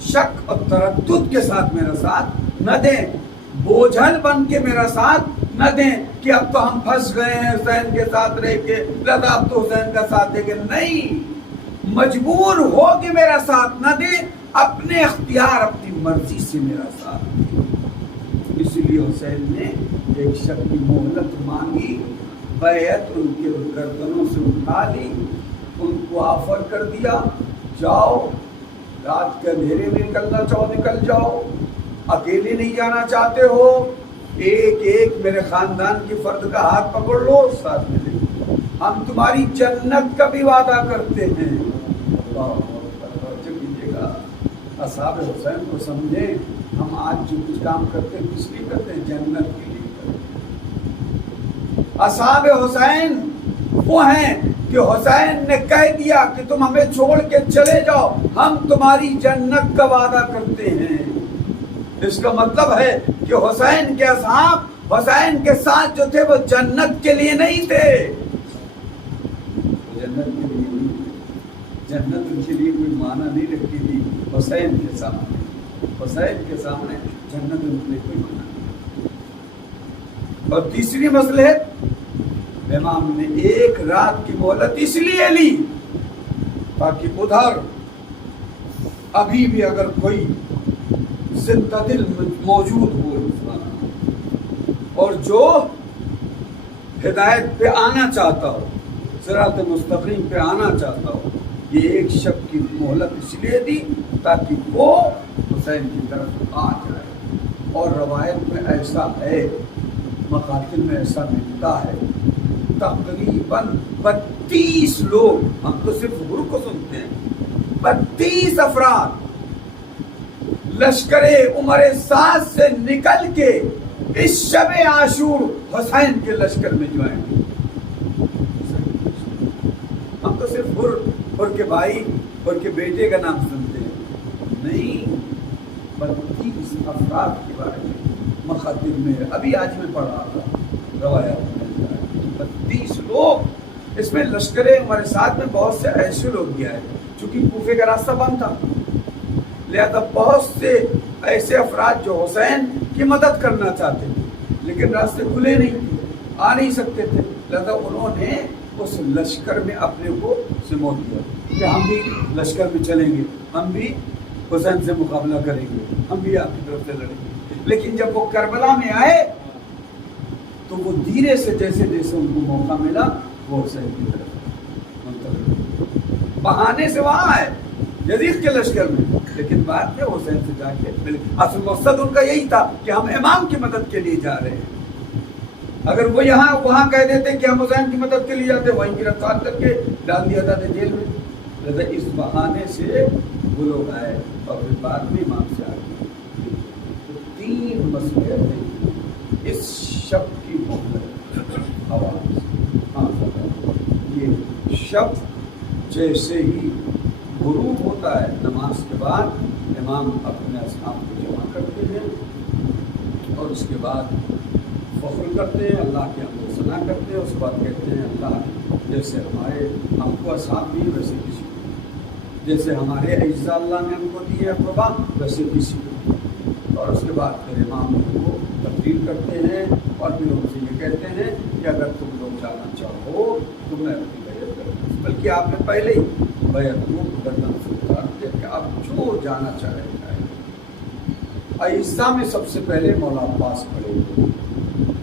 شک اور تردد کے ساتھ میرا ساتھ نہ دیں، بوجھل بن کے میرا ساتھ نہ دیں کہ اب تو ہم پھنس گئے ہیں حسین کے ساتھ رہ کے، لہذا اب تو حسین کا ساتھ دیں گے. نہیں، مجبور ہو کے میرا ساتھ نہ دیں، اپنے اختیار اپنی مرضی سے میرا ساتھ دیں. اس لیے حسین نے ایک شب کی مہلت مانگی، بیعت ان کے گردنوں سے اٹھا لی، ان کو آفر کر دیا جاؤ، رات کے اندھیرے میں نکلنا چاہو نکل جاؤ، اکیلے نہیں جانا چاہتے ہو ایک ایک میرے خاندان کی فرد کا ہاتھ پکڑ لو، ساتھ میں لے، ہم تمہاری جنت کا بھی وعدہ کرتے ہیں. توجہ کیجیے گا، اصحاب حسین کو سمجھیں، ہم آج جو کچھ کام کرتے ہیں کس لیے کرتے ہیں؟ جنت کے لیے کرتے ہیں. اصحاب حسین وہ ہیں کہ حسین نے کہہ دیا کہ تم ہمیں چھوڑ کے چلے جاؤ، ہم تمہاری جنت کا وعدہ کرتے ہیں. اس کا مطلب ہے کہ حسین کے اصحاب حسین کے ساتھ جو تھے وہ جنت کے لیے نہیں تھے، جنت کے لیے نہیں، جنت ان کے لیے کوئی معنی نہیں رکھتی تھی. حسین کے سامنے جنت ان کے لیے کوئی معنی نہیں. اور تیسری مصلحت، امام نے ایک رات کی مہلت اس لیے لی تاکہ ادھر ابھی بھی اگر کوئی زندہ دل موجود ہو اور جو ہدایت پہ آنا چاہتا ہو، صراط مستقیم پہ آنا چاہتا ہو، یہ ایک شب کی مہلت اس لیے دی تاکہ وہ حسین کی طرف آ جائے. اور روایت میں ایسا ہے، مقاتل میں ایسا ملتا ہے، تقریباً 32 لوگ، ہم تو صرف حضور کو سنتے ہیں، 32 افراد لشکر عمر سعد سے نکل کے اس شب عاشور حسین کے لشکر میں جوائن. ہم تو صرف حر کے بھائی حر کے بیٹے کا نام سنتے ہیں، نہیں 32 افراد کے بارے میں مقدم میں ابھی آج میں پڑھ رہا تھا روایات میں 32 لوگ، اس میں لشکر ہمارے ساتھ میں بہت سے ایسے لوگ بھی آئے چونکہ کوفے کا راستہ بند تھا، لہذا بہت سے ایسے افراد جو حسین کی مدد کرنا چاہتے تھے لیکن راستے کھلے نہیں تھے، آ نہیں سکتے تھے، لہذا انہوں نے اس لشکر میں اپنے کو سمو دیا کہ ہم بھی لشکر میں چلیں گے، ہم بھی حسین سے مقابلہ کریں گے، ہم بھی آپ کی طرف سے لڑیں گے۔ لیکن جب وہ کربلا میں آئے تو وہ دھیرے سے جیسے جیسے ان کو موقع ملا وہ حسین کی طرف منتقل، بہانے سے وہاں آئے یزید کے لشکر میں، لیکن بعد میں حسین سے جا کے اصل مقصد ان کا یہی تھا کہ ہم امام کی مدد کے لیے جا رہے ہیں۔ اگر وہ وہاں کہہ دیتے کہ ہم حسین کی مدد کے لیے جاتے، وہیں گرفتار کر کے ڈال دیا جاتا جیل میں، لہذا اس بہانے سے وہ لوگ آئے اور پھر بعد میں امام سے آگے 3 مسئلے تھے اس شب کی آواز۔ یہ شب جیسے ہی غروب ہوتا ہے نماز کے بعد امام اپنے اصحاب کو جمع کرتے ہیں اور اس کے بعد فخر کرتے ہیں، اللہ کے حمد و ثنا کرتے ہیں، اس کے بعد کہتے ہیں اللہ جیسے ہم کو اصحاب دی ویسے کسی کو، جیسے ہمارے اجزاء اللہ نے ہم کو دی ہے قربا ویسے کسی کو، اور اس کے بعد پھر امام ان کو تقریر کرتے ہیں اور پھر ان سے یہ کہتے ہیں کہ اگر تم لوگ جانا چاہو تو میں اپنی بیعت کروں، بلکہ آپ نے پہلے ہی بیعت کو گردن سے اتار دیا کہ آپ جو جانا چاہے جائے۔ اعزا میں سب سے پہلے مولا عباس پڑھے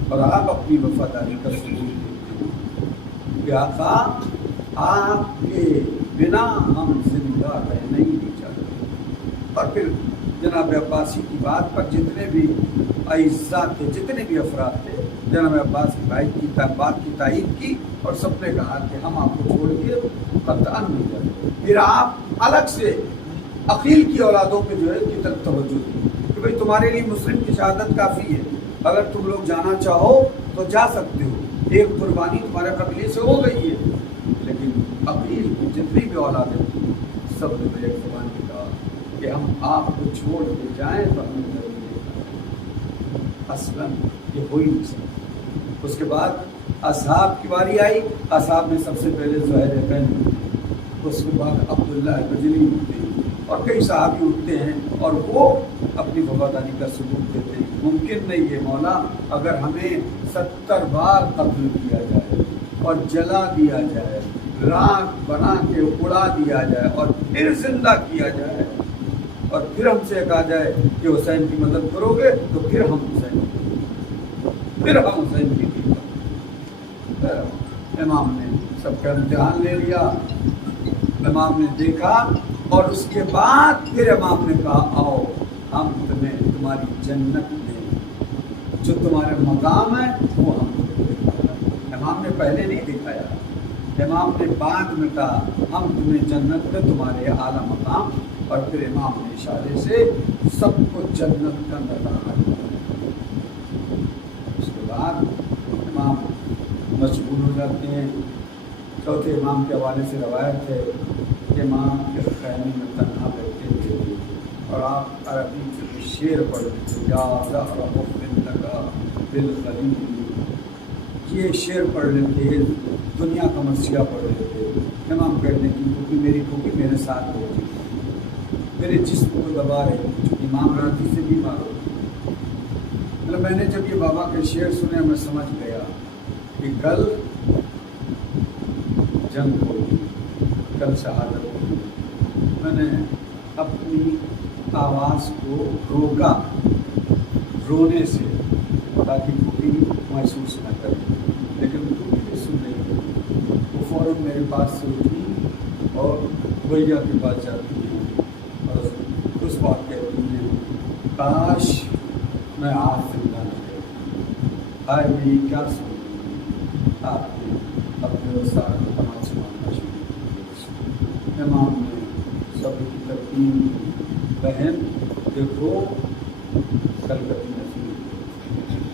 اور آپ اپنی وفاداری کا ثبوت دیتے ہیں کہ آقا آپ کے بنا ہم زندہ رہنا ہی نہیں چاہتے، اور پھر جناب عباسی کی بات پر جتنے بھی اعزا تھے، جتنے بھی افراد تھے، جناب عباس کی بھائی کی بات کی تائید کی اور سب نے کہا کہ ہم آپ کو چھوڑ کے قطعاً نہیں جاتے۔ پھر آپ الگ سے عقیل کی اولادوں پہ جو ہے کی طرف توجہ دی کہ بھائی تمہارے لیے مسلم کی شہادت کافی ہے، اگر تم لوگ جانا چاہو تو جا سکتے ہو، ایک قربانی تمہارے قبیلے سے ہو گئی ہے۔ لیکن عقیل کی جتنی بھی اولادیں تھیں سب نے ایک زبان میں کہا کہ ہم آپ کو چھوڑ کے جائیں تو ہمیں ضروری ہے، اصلاً یہ ہو ہی نہیں سکتا۔ اس کے بعد اصحاب کی باری آئی، اصحاب میں سب سے پہلے زہیر بن، اس کے بعد عبداللہ بجلی اٹھتے ہیں اور کئی صحابی اٹھتے ہیں اور وہ اپنی وفاداری کا ثبوت دیتے ہیں۔ ممکن نہیں ہے مولا اگر ہمیں 70 بار قتل کیا جائے اور جلا دیا جائے، راکھ بنا کے اڑا دیا جائے اور پھر زندہ کیا جائے اور پھر ہم سے کہا جائے کہ حسین کی مدد کرو گے تو پھر ہم حسین کی امام نے سب کا امتحان لے لیا، امام نے دیکھا اور اس کے بعد پھر امام نے کہا آؤ ہم تمہیں تمہاری جنت میں جو تمہارے مقام ہے وہ ہم تمہیں۔ امام نے پہلے نہیں دکھایا، امام نے بعد میں کہا ہم تمہیں جنت میں تمہارے اعلیٰ مقام، اور پھر امام نے اشارے سے سب کو جنت کا نظارہ دیا۔ اس کے بعد امام مشغول ہو جاتے ہیں۔ چوتھے امام کے حوالے سے روایت ہے کہ امام کے خیمے میں تنہا بیٹھے تھے اور آپ عربی سے شعر پڑھتے تھے، یا زہر مفن لگا بالخلیل، یہ شعر پڑھ لیتے ہیں، دنیا کا مرثیہ پڑھ لیتے تھے۔ امام کہتے ہیں کہ کیونکہ میری پھوپھی میرے ساتھ ہوتی میرے جسم کو دبا رہی، چونکہ امام راضی سے بھی مارو۔ مطلب میں نے جب یہ بابا کے شعر سنے میں سمجھ گیا کہ کل جنگ ہوگی، کل شہادت ہوگی۔ میں نے اپنی آواز کو روکا رونے سے تاکہ کوئی محسوس نہ کرے، لیکن کوئی بھی سن نہیں، وہ فوراً میرے پاس سے اٹھی اور بھیا کے پاس جاتی ہے اور اس بات کہتی ہے کاش میں آج زندہ نہ رہتا، آئے میری کیا سن آپ نے اپنے وسائل کو تمام سنانا شروع کیا۔ امام نے سب کی ترتیب بہن دیکھو کلکتی نظیر،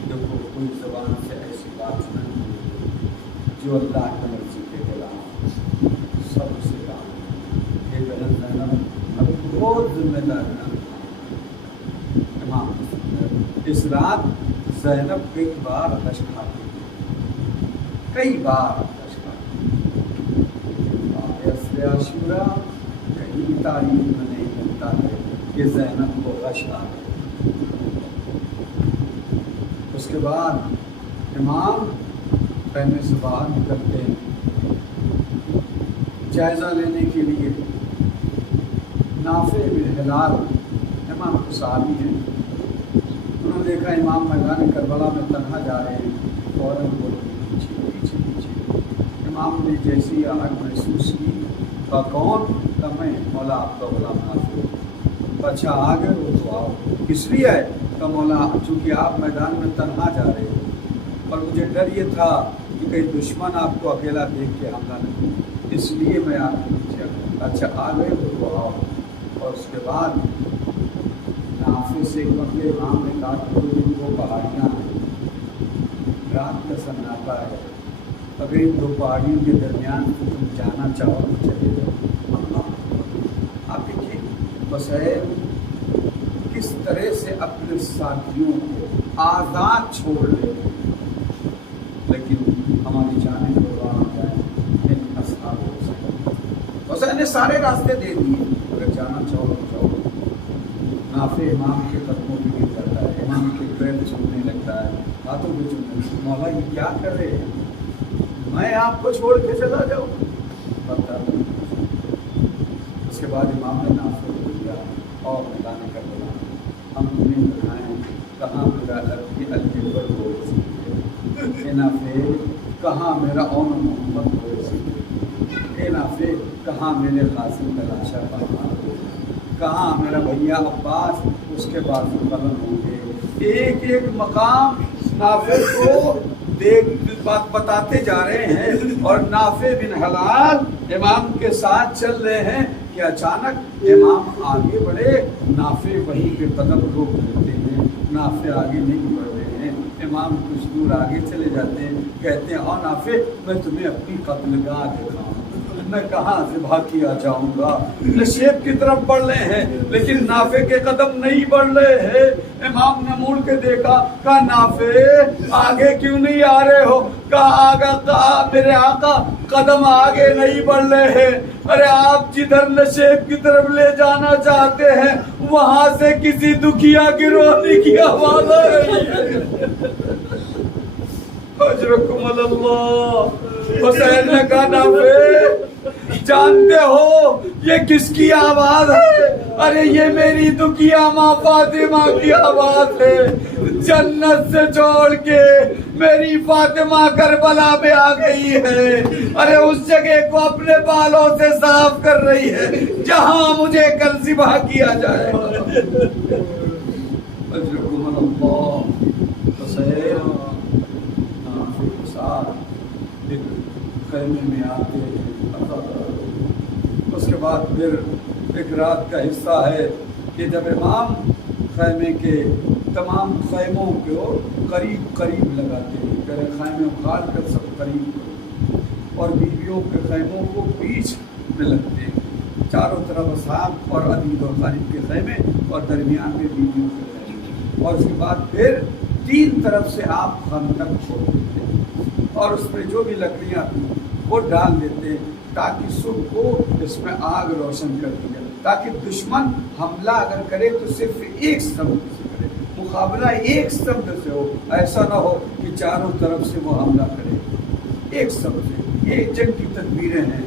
دیکھو کوئی زبان سے ایسی بات نہیں جو اللہ کی مرضی کے خلاف، ذمہ داریاں امام اس رات زینب کئی بار آتش کھاتی، کئی بار آتش کھاتی۔ یوم عاشورہ کہیں تاریخ میں نہیں ملتا ہے کہ زینب کو غش آ گئی۔ اس کے بعد امام خیمے سے باہر نکلتے ہیں جائزہ لینے کے لیے۔ نافع بن ہلال امام کے صحابی ہیں، انہوں نے دیکھا امام میدان کربلا میں تنہا جا رہے ہیں، فوراً بولے پیچھے پیچھے پیچھے۔ امام نے جیسی آگ محسوس کی کا کون کہ میں مولا آپ کا غلام نافع ہوں۔ اچھا آ گئے وہ تو آؤ، اس لیے ہے کہ مولا چونکہ آپ میدان میں تنہا جا رہے ہیں اور مجھے ڈر یہ تھا کہ کہیں دشمن آپ کو اکیلا دیکھ کے حملہ نہ کرے، اس لیے میں آپ کے پیچھے آ۔ اچھا آ گئے وہ تو آؤ۔ اور اس کے بعد نافع سے ایک وقت امام نے کہا کہ ان دو پہاڑیاں ہیں، رات کا سناٹا ہے، اگر ان دو پہاڑیوں کے درمیان تم جانا چاہو تو چلے جاؤ۔ آپ دیکھیے وسائل کس طرح سے اپنے ساتھیوں کو آزاد چھوڑ لے، لیکن ہماری جانیں قربان ہو جائیں ان اصحاب وسائل نے سارے راستے دے دیے، اگر جانا چاہو تو جاؤ۔ نافع امام کے قدموں پہ گر جاتا ہے، امام کے پیر چھوڑنے لگتا ہے، ہاتھوں پہ چھوڑنے لگتا ہے۔ مولا یہ کیا کر رہے ہیں، میں آپ کو چھوڑ کے چلا جاؤں؟ اس کے بعد امام نے نافع کو دیا اور میدان کربلا ہم تمہیں دکھائیں کہاں میرا الجبر ہو رسی ہے، نافع کہاں میرا اون محمد ہو رسی ہے، نافع کہاں میرے قاسم کا لاشا پاما، کہاں میرا بھیا عباس اس کے بعد قلم ہوں گے۔ ایک ایک مقام نافع کو بات بتاتے جا رہے ہیں، اور نافع بن ہلال امام کے ساتھ چل رہے ہیں کہ اچانک امام آگے بڑھے، نافع وہیں پہ قدم روک لیتے ہیں، نافع آگے نہیں بڑھ رہے ہیں، امام کچھ دور آگے چلے جاتے ہیں، کہتے ہیں اور نافع میں تمہیں اپنی قتلگاہ دکھاؤں، میں کہاں سے بھاگ کیا جاؤں گا۔ نشیب کی طرف بڑھ رہے ہیں لیکن نافع کے قدم نہیں بڑھ رہے ہیں۔ امام نے مڑ کے دیکھا، کہا نافع آگے کیوں نہیں آ رہے ہو؟ کہا میرے آقا قدم آگے نہیں بڑھ رہے ہیں۔ ارے آپ جدھر نشیب کی طرف لے جانا چاہتے ہیں وہاں سے کسی دکھیا کی رونے کی آواز آ رہی ہے۔ اجرکم اللہ۔ حسین نے کہا نافع جانتے ہو یہ کس کی آواز ہے؟ ارے یہ میری دکھیا ماں فاطمہ کی آواز ہے، جنت سے چھوڑ کے میری فاطمہ کربلا میں آ گئی ہے، ارے اس جگہ کو اپنے بالوں سے صاف کر رہی ہے جہاں مجھے کل ذبح کیا جائے گا۔ اجرکم اللہ۔ حسین نافع کے ساتھ خیمے میں آتے ہیں، اس کے بعد پھر ایک رات کا حصہ ہے کہ جب امام خیمے کے تمام خیموں کو قریب قریب لگاتے ہیں، پہلے خیمے اکھاڑ کر سب قریب کرتے اور بیویوں کے خیموں کو بیچ میں لگتے ہیں، چاروں طرف اصحاب اور عدید اور خالد کے خیمے اور درمیان میں بیویوں کے خیمے، اور اس کے بعد پھر تین طرف سے آپ خندق چھوڑ دیتے ہیں اور اس میں جو بھی لکڑیاں وہ ڈال دیتے ہیں تاکہ صبح کو اس میں آگ روشن کر دی جائے، تاکہ دشمن حملہ اگر کرے تو صرف ایک سمت سے کرے، مقابلہ ایک سمت سے ہو، ایسا نہ ہو کہ چاروں طرف سے وہ حملہ کرے، ایک سمت سے۔ یہ جنگ کی تدبیریں ہیں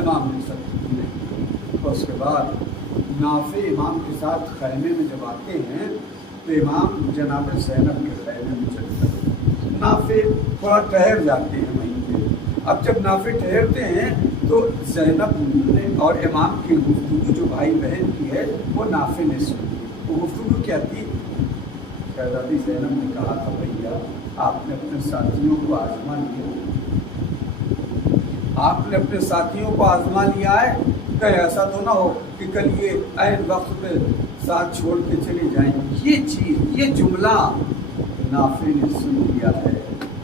امام نے سب کی۔ اس کے بعد نافع امام کے ساتھ خیمے میں جب آتے ہیں تو امام جناب زینب کے خیمے میں چلتے ہیں، نافع تھوڑا ٹھہر جاتے ہیں وہیں پہ۔ اب جب نافع ٹھہرتے ہیں تو زینب نے اور امام کی گفتگو جو بھائی بہن کی ہے وہ نافع نے سنی۔ وہ گفتگو کیا تھی؟ شہزادی زینب نے کہا تھا بھیا آپ نے اپنے ساتھیوں کو آزما لیا، آپ نے اپنے ساتھیوں کو آزما لیا ہے، کہیں ایسا تو نہ ہو کہ کل یہ عین وقت پہ ساتھ چھوڑ کے چلے جائیں۔ یہ چیز، یہ جملہ نافع نے سن لیا ہے،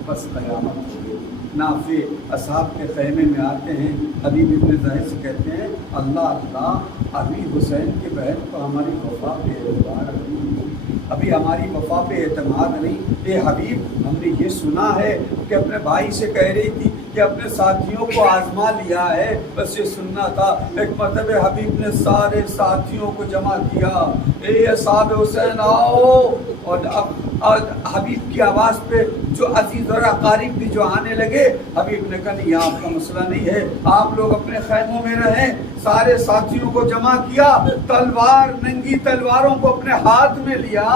بس قیامت ہو گئی۔ نافع اصحاب کے خیمے میں آتے ہیں، حبیب ابن زاہد سے کہتے ہیں اللہ ابھی حسین کی بہن کو ہماری وفا پہ اعتبار نہیں، ابھی ہماری وفا پہ اعتماد نہیں۔ اے حبیب ہم نے یہ سنا ہے کہ اپنے بھائی سے کہہ رہی تھی کہ اپنے ساتھیوں کو آزما لیا ہے، بس یہ سننا تھا۔ ایک مرتبہ حبیب نے سارے ساتھیوں کو جمع کیا، اے اصحاب حسین آؤ، اور حبیب کی آواز پہ جو عزیز اور اقارب بھی جو آنے لگے، حبیب نے کہا نہیں آپ کا مسئلہ نہیں ہے، آپ لوگ اپنے خیموں میں رہیں۔ سارے ساتھیوں کو جمع کیا، تلوار ننگی تلواروں کو اپنے ہاتھ میں لیا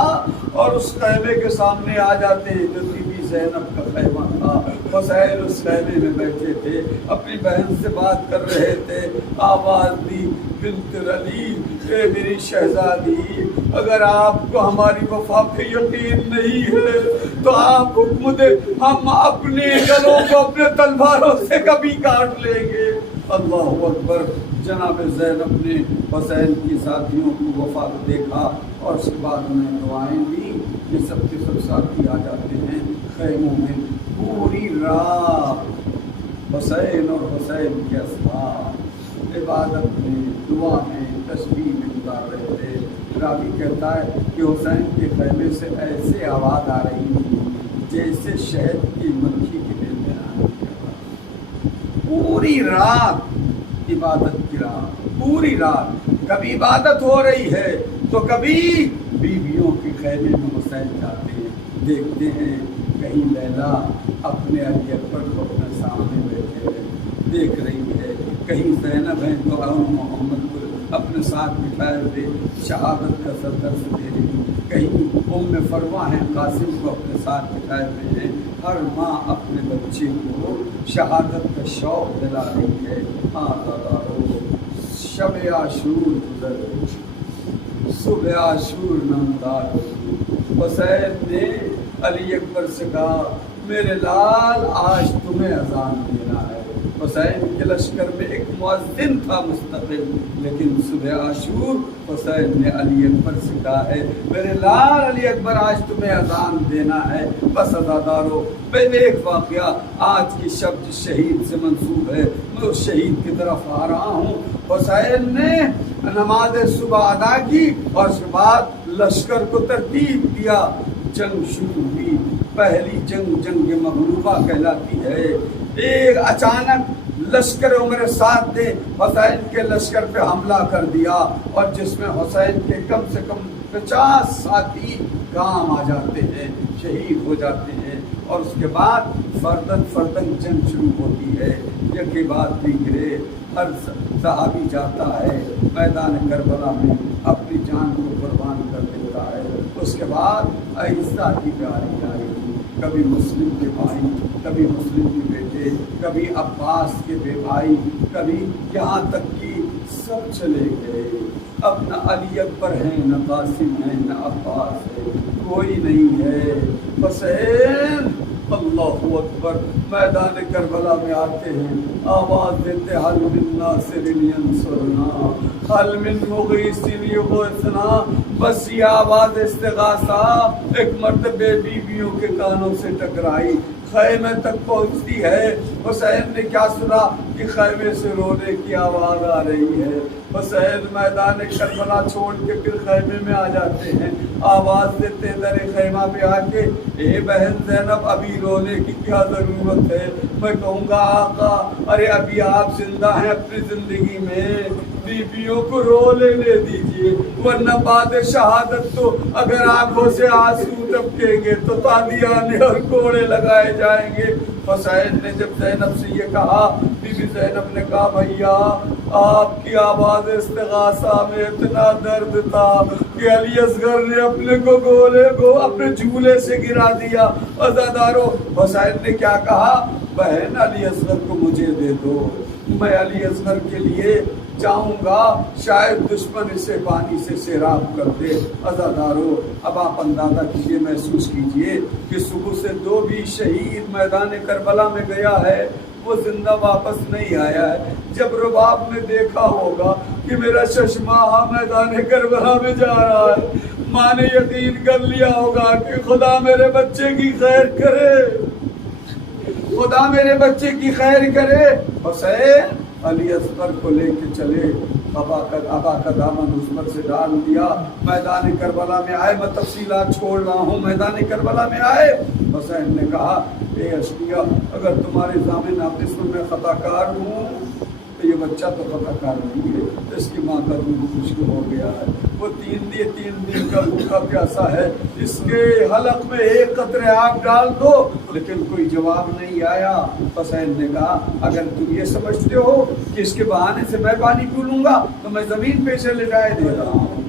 اور اس خیمے کے سامنے آ جاتے ہیں جو بی بی زینب کا خیمہ تھا۔ حسین اس خیمے میں بیٹھے تھے، اپنی بہن سے بات کر رہے تھے، آواز دی بنت علی، اے میری شہزادی اگر آپ کو ہماری وفا پہ یقین نہیں ہے تو آپ حکم دے، ہم اپنے گلوں کو اپنے تلواروں سے کبھی کاٹ لیں گے۔ اللہ اکبر۔ جناب زینب نے حسین کی ساتھیوں کو وفا کو دیکھا اور اس کے بعد انہیں دعائیں دی۔ یہ سب کے سب ساتھی آ جاتے ہیں خیموں میں، پوری رات حسین اور حسین کے اصحاب عبادت میں، دعا میں، تسبیح میں گزار رہے تھے۔ راوی کہتا ہے کہ حسین کے خیمے سے ایسے آواز آ رہی تھی جیسے شہد کی مکھی کی دل میں آنے کی آواز۔ پوری رات عبادت کی رات، پوری رات کبھی عبادت ہو رہی ہے تو کبھی بیویوں کے خیمے میں حسین جاتے ہیں، دیکھتے ہیں کہیں لیلا اپنے علی اکبر کو اپنے سامنے بیٹھے ہیں دیکھ رہی ہے، کہیں زینب ہیں تو محمد کو اپنے ساتھ بٹھائے ہوئے شہادت کا سردرس دے رہی، کہیں ام فروا ہیں قاسم کو اپنے ساتھ بٹھائے ہوئے ہیں۔ ہر ماں اپنے بچے کو شہادت کا شوق دلا رہی ہے۔ شب عاشور گزر، صبح عاشور نمدار۔ حسین نے علی اکبر سے کہا میرے لال آج تمہیں اذان دینا ہے۔ حسین کے لشکر میں ایک مؤذن تھا مستقل، لیکن صبح عاشور حسین نے علی اکبر سے کہا ہے میرے لال علی اکبر آج تمہیں اذان دینا ہے۔ بس عزادارو پہلے ایک واقعہ آج کی شب جس شہید سے منسوب ہے میں اس شہید کی طرف آ رہا ہوں۔ حسین نے نماز صبح ادا کی اور اس کے بعد لشکر کو ترتیب دیا، جنگ شروع ہوئی۔ پہلی جنگ مغلوبہ کہلاتی ہے۔ ایک اچانک لشکر عمر ساتھ نے حسین کے لشکر پہ حملہ کر دیا اور جس میں حسین کے کم سے کم 50 ساتھی کام آ جاتے ہیں، شہید ہو جاتے ہیں، اور اس کے بعد فردن جنگ شروع ہوتی ہے۔ یکی بعد دیگرے ہر صحابی جاتا ہے میدان کربلا میں اپنی جان کو قربان کر دیتا ہے۔ اس کے بعد عیسیٰ کی پیاری آئی، کبھی مسلم کے بھائی، کبھی مسلم کے بیٹے، کبھی عباس کے بے بھائی، کبھی یہاں تک کہ سب چلے گئے۔ اب نہ علی اکبر ہیں، نہ قاسم ہیں، نہ عباس ہے، کوئی نہیں ہے۔ حسین اللہ اکبر میدان کربلا میں آتے ہیں، آواز دیتے حل من ناصر ینصرنا، حل من مغیث یغیثنا۔ بس یہ آواز استغاثہ ایک مرتبہ بیویوں کے کانوں سے ٹکرائی، خیمے تک پہنچتی ہے۔ حسین نے کیا سنا کہ خیمے سے رونے کی آواز آ رہی ہے۔ حسین میدان کربلا چھوڑ کے پھر خیمے میں آ جاتے ہیں، آواز دیتے در خیمہ پہ آ کے اے بہن زینب ابھی رونے کی کیا ضرورت ہے؟ میں کہوں گا آقا ارے ابھی آپ زندہ ہیں، اپنی زندگی میں بیویوں کو رو لینے دیجئے، ورنہ بعد شہادت تو اگر آنکھوں سے آنسو ٹپکیں گے تو تالیاں اور کوڑے لگائے جائیں گے۔ حسین نے جب زینب سے یہ کہا، بی بی زینب نے کہا بھیا آپ کی آواز استغاثہ میں اتنا درد تھا کہ علی اصغر نے اپنے کو گولے کو اپنے جھولے سے گرا دیا۔ عزادارو حسین نے کیا کہا، بہن علی اصغر کو مجھے دے دو، میں علی اصغر کے لیے جاؤں گا، شاید دشمن اسے پانی سے سیراب کر دے۔ عزادارو اب آپ اندازہ کیجئے، محسوس کیجئے کہ صبح سے جو بھی شہید میدان کربلا میں گیا ہے وہ زندہ واپس نہیں آیا ہے۔ جب رباب نے دیکھا ہوگا کہ میرا چشمہ میدان کربلا میں جا رہا ہے، ماں نے یقین کر لیا ہوگا کہ خدا میرے بچے کی خیر کرے۔ خدا میرے بچے کی خیر کرے. حسین علی اصغر کو لے کے چلے، ابا کا دامن اس پر سے ڈال دیا. میدان کربلا میں آئے، میں تفصیلات چھوڑ رہا ہوں. میدان کربلا میں آئے، حسین نے کہا اے اشقیا، اگر تمہارے ضامن ناقص میں خطا کار ہوں تو یہ بچہ تو خطا کار نہیں ہے، اس کی ماں کا دودھ خشک ہو گیا ہے، وہ 3 دن کا بھوکا پیاسا ہے، اس کے حلق میں ایک قطرے آب ڈال دو. لیکن کوئی جواب نہیں آیا. حسین نے کہا اگر تم یہ سمجھتے ہو کہ اس کے بہانے سے میں پانی پی لوں گا تو میں زمین پہ سے لٹائے دے رہا ہوں،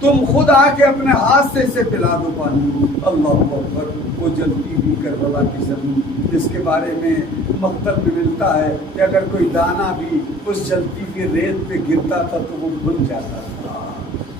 تم خود آ کے اپنے ہاتھ سے اسے پلا دو پانی. اللہ اکبر. وہ جلتی ہوئی کربلا کی زمین جس کے بارے میں مکتب میں ملتا ہے کہ اگر کوئی دانہ بھی اس جلتی ہوئی ریت پہ گرتا تھا تو وہ بن جاتا تھا.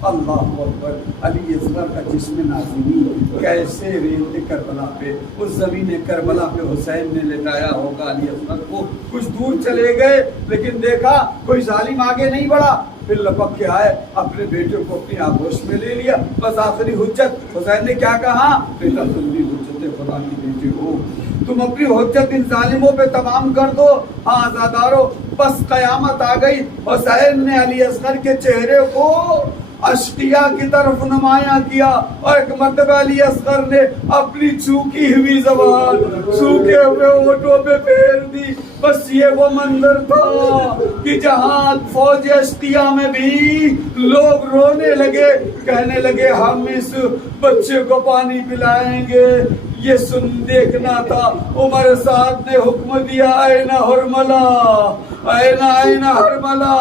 اللہ اکبر. علی اصغر کا جسم نازنی کیسے ریت کربلا پہ، اس زمین کربلا پہ حسین نے لٹایا ہوگا علی اصغر کو. کچھ دور چلے گئے لیکن دیکھا کوئی ظالم آگے نہیں بڑھا، پھر لپک کے آئے، اپنے بیٹے کو اپنی آغوش میں لے لیا. بس آخری حجت. حسین نے کیا کہا؟ بیٹا تم بھی حجت خدا کی بیٹے ہو، تم اپنی حجت ان ظالموں پہ تمام کر دو. ہاں آزادارو، بس قیامت آ گئی. حسین نے علی اصغر کے چہرے کو اشقیاء کی طرف نمایاں کیا اور ایک مرتبہ علی اصغر نے اپنی چوکی ہوئی زبان سوکھے ہوئے ہونٹوں پہ پھیر دی. بس یہ وہ منظر تھا کہ جہاں فوج اشقیاء میں بھی لوگ رونے لگے، کہنے لگے ہم اس بچے کو پانی پلائیں گے. یہ سن دیکھنا تھا. عمر سعد نے حکم دیا این حرملہ، این حرملہ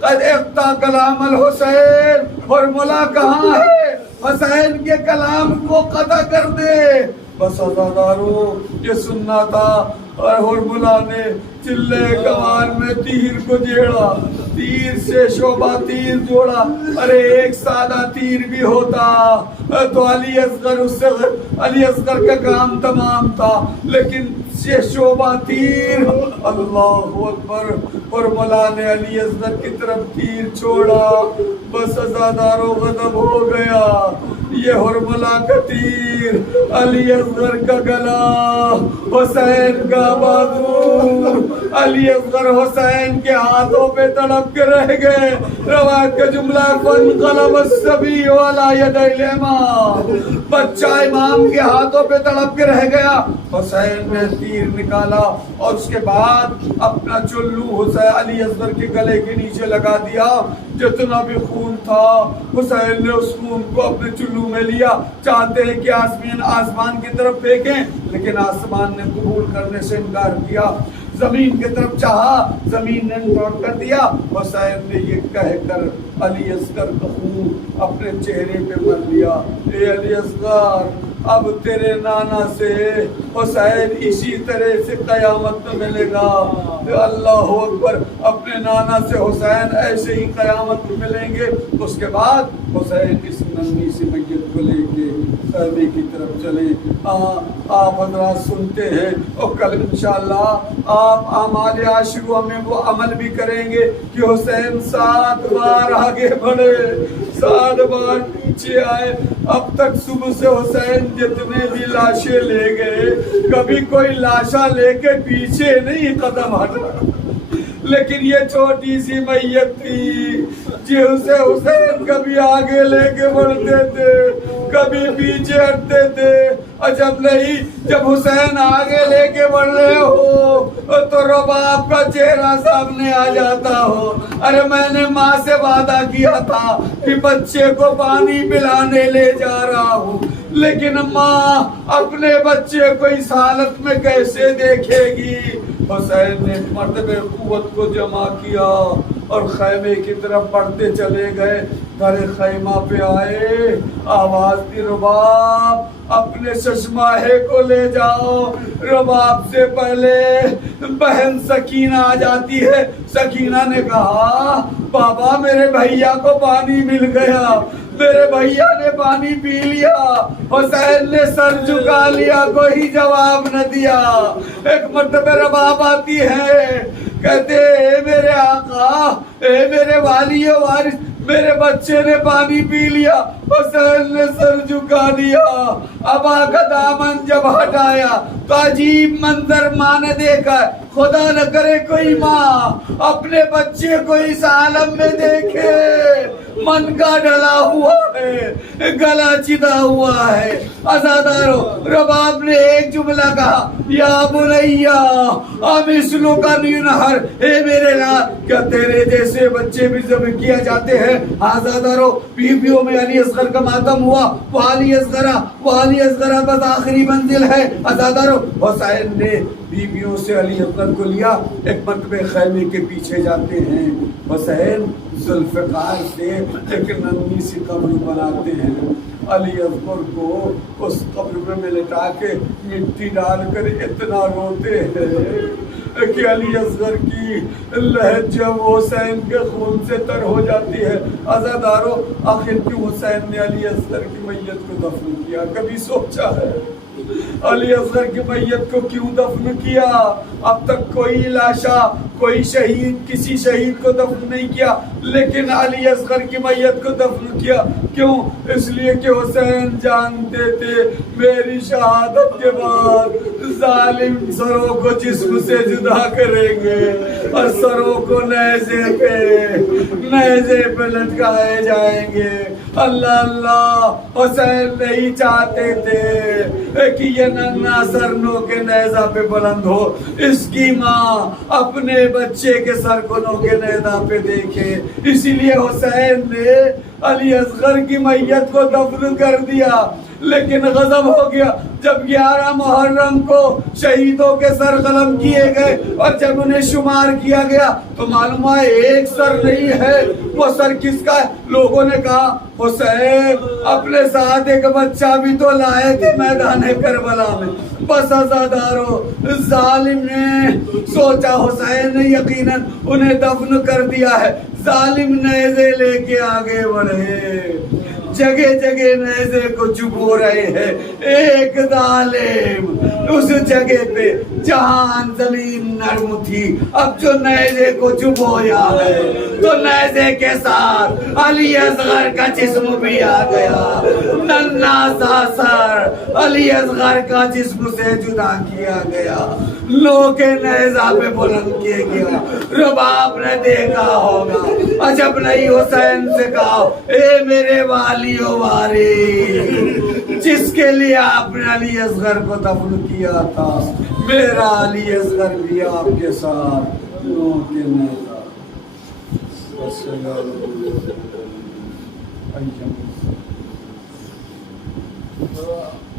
قد اقتا کلام الحسین. حرملہ کہاں ہے؟ حسین کے کلام کو قطع کر دے. بس عزادارو یہ سننا تھا. اور حرملہ نے چلے کمان میں تیر کو جیڑا، تیر سے شعبہ تیر جوڑا. ارے ایک سادہ تیر بھی ہوتا تو علی اصغر کا کام تمام تھا، لیکن یہ شعبہ تیر. اللہ اکبر. حرملہ نے علی اصغر کی طرف تیر چھوڑا. بس عزادارو غضب ہو گیا. یہ حرملہ کا تیر، علی اصغر کا گلا، حسین کا بازو. علی اصغر حسین کے ہاتھوں پہ تڑپ کے رہ گئے. روایت کا جملہ فانقلب الصبی علی یدی الامام، بچہ امام کے ہاتھوں پہ تڑپ کے رہ گیا. حسین نے تیر نکالا اور اس کے بعد اپنا چلو حسین علی اصغر کے گلے کے نیچے لگا دیا. جتنا بھی خون تھا حسین نے اس خون کو اپنے چلو میں لیا. چاہتے ہیں کہ آسمان کی طرف پھینکیں، لیکن آسمان نے قبول کرنے سے انکار کیا. زمین کی طرف چاہا، زمین نے انکار کر دیا. حسین نے یہ کہہ کر علی اصغر کا خون اپنے چہرے پہ بھر لیا. اے علی اصغر، اب تیرے نانا سے حسین اسی طرح سے قیامت میں ملے گا. اللہ اکبر. اپنے نانا سے حسین ایسے ہی قیامت میں ملیں گے. اس کے بعد حسین اس ننھی سی میت کو لے کے خیمے کی طرف چلے. آپ حضرات سنتے ہیں اور کل انشاءاللہ آپ اعمال عاشورہ میں وہ عمل بھی کریں گے کہ حسین 7 بار آگے بڑھے، 7 بار پیچھے آئے. اب تک صبح سے حسین جتنے بھی لاشیں لے گئے، کبھی کوئی لاشا لے کے پیچھے نہیں قدم ہٹا. لیکن یہ چھوٹی سی میت تھی جسے حسین کبھی آگے لے کے بڑھتے تھے، کبھی پیچھے ہٹتے تھے. عجب نہیں، جب حسین آگے لے کے بڑھ رہے ہو تو رباب کا چہرہ سامنے آ جاتا ہو. ارے میں نے ماں سے وعدہ کیا تھا کہ بچے کو پانی پلانے لے جا رہا ہوں، لیکن ماں اپنے بچے کو اس حالت میں کیسے دیکھے گی. حسین نے مرتبہ قوت کو جمع کیا اور خیمے کی طرف بڑھتے چلے گئے. در خیمہ پہ آئے، آواز دی رباب اپنے ششماہے کو لے جاؤ. رباب سے پہلے بہن سکینہ آ جاتی ہے. سکینہ نے کہا بابا میرے بھیا کو پانی مل گیا، میرے بھیا نے پانی پی لیا. حسین نے سر جھکا لیا، کوئی جواب نہ دیا. ایک مرتبہ رباب آتی ہے، کہتے اے میرے آقا، اے میرے والی و وارث، میرے بچے نے پانی پی لیا، حسین نے سر جھکا دیا، ابا کا دامن جب ہٹایا تو عجیب منظر ماں نے دیکھا۔ خدا نہ کرے کوئی ماں اپنے بچے کو اس عالم میں دیکھے، من کا ڈلا ہوا ہے، گلا چدا ہوا ہے۔ عزادارو، رباب نے ایک جملہ کہا، یا بنیا امثلو کا نینہر، اے میرے لال، کیا تیرے جیسے بچے بھی ذبح کیا جاتے ہیں؟ عزادارو، بیویوں میں علی اصغر کا ماتم ہوا، وہ علی اصغرہ بس آخری منزل ہے۔ عزادارو، حسین نے بیویوں سے علی اصغر کو لیا، ایک مرتبہ خیمے کے پیچھے جاتے ہیں۔ حسین ذوالفقار سے ایک ننھی سی قبر بناتے ہیں، علی اصغر کو اس قبر میں لٹا کے مٹی ڈال کر اتنا روتے ہیں کہ علی اصغر کی لہج جب حسین کے خون سے تر ہو جاتی ہے۔ عزادارو، آخر کیوں حسین نے علی اصغر کی میت کو دفن کیا؟ کبھی سوچا ہے علی اصغر کی میت کو کیوں دفن کیا؟ اب تک کوئی لاشا، کوئی شہید کسی شہید کو دفن نہیں کیا، لیکن علی اصغر کی میت کو دفن کیا۔ کیوں؟ اس لیے کہ حسین جانتے تھے میری شہادت کے بعد ظالم سروں کو جسم سے جدا کریں گے اور سروں کو نیزے پہ لٹکائے جائیں گے۔ اللہ اللہ، حسین نہیں چاہتے تھے کہ یہ ننھا سر نو کے نیزہ پہ بلند ہو، اس کی ماں اپنے بچے کے سر کو نو کے نیزہ پہ دیکھے۔ اسی لیے حسین نے علی اصغر کی میت کو دفن کر دیا، لیکن غضب ہو گیا جب 11 محرم کو شہیدوں کے سر قلم کیے گئے اور جب انہیں شمار کیا گیا تو معلوم ہے ایک سر نہیں ہے۔ وہ سر کس کا ہے؟ لوگوں نے کہا حسین اپنے ساتھ ایک بچہ بھی تو لائے تھے میدان کربلا میں۔ بس عزادارو، ظالم نے سوچا حسین نے یقیناً انہیں دفن کر دیا ہے۔ ظالم نیزے لے کے آگے بڑھے، جگہ جگہ نیزے کو چبو رہے ہیں۔ ایک ظالم اس جگہ پہ جہاں زمین نرم تھی، اب جو نیزے کو چبویا ہے تو نیزے کے ساتھ علی اصغر کا جسم بھی آ گیا۔ ننھا سا سر علی اصغر کا جسم سے جدا کیا گیا، لو کے نیزہ پہ بلند کیا گیا۔ رباب نے دیکھا ہوگا، عجب نہیں حسین سے کہا، اے میرے والی و واری، جس کے لیے آپ نے علی اصغر کو دفن کیا تھا، میرا علی اصغر بھی آپ کے ساتھ لو کے نیزہ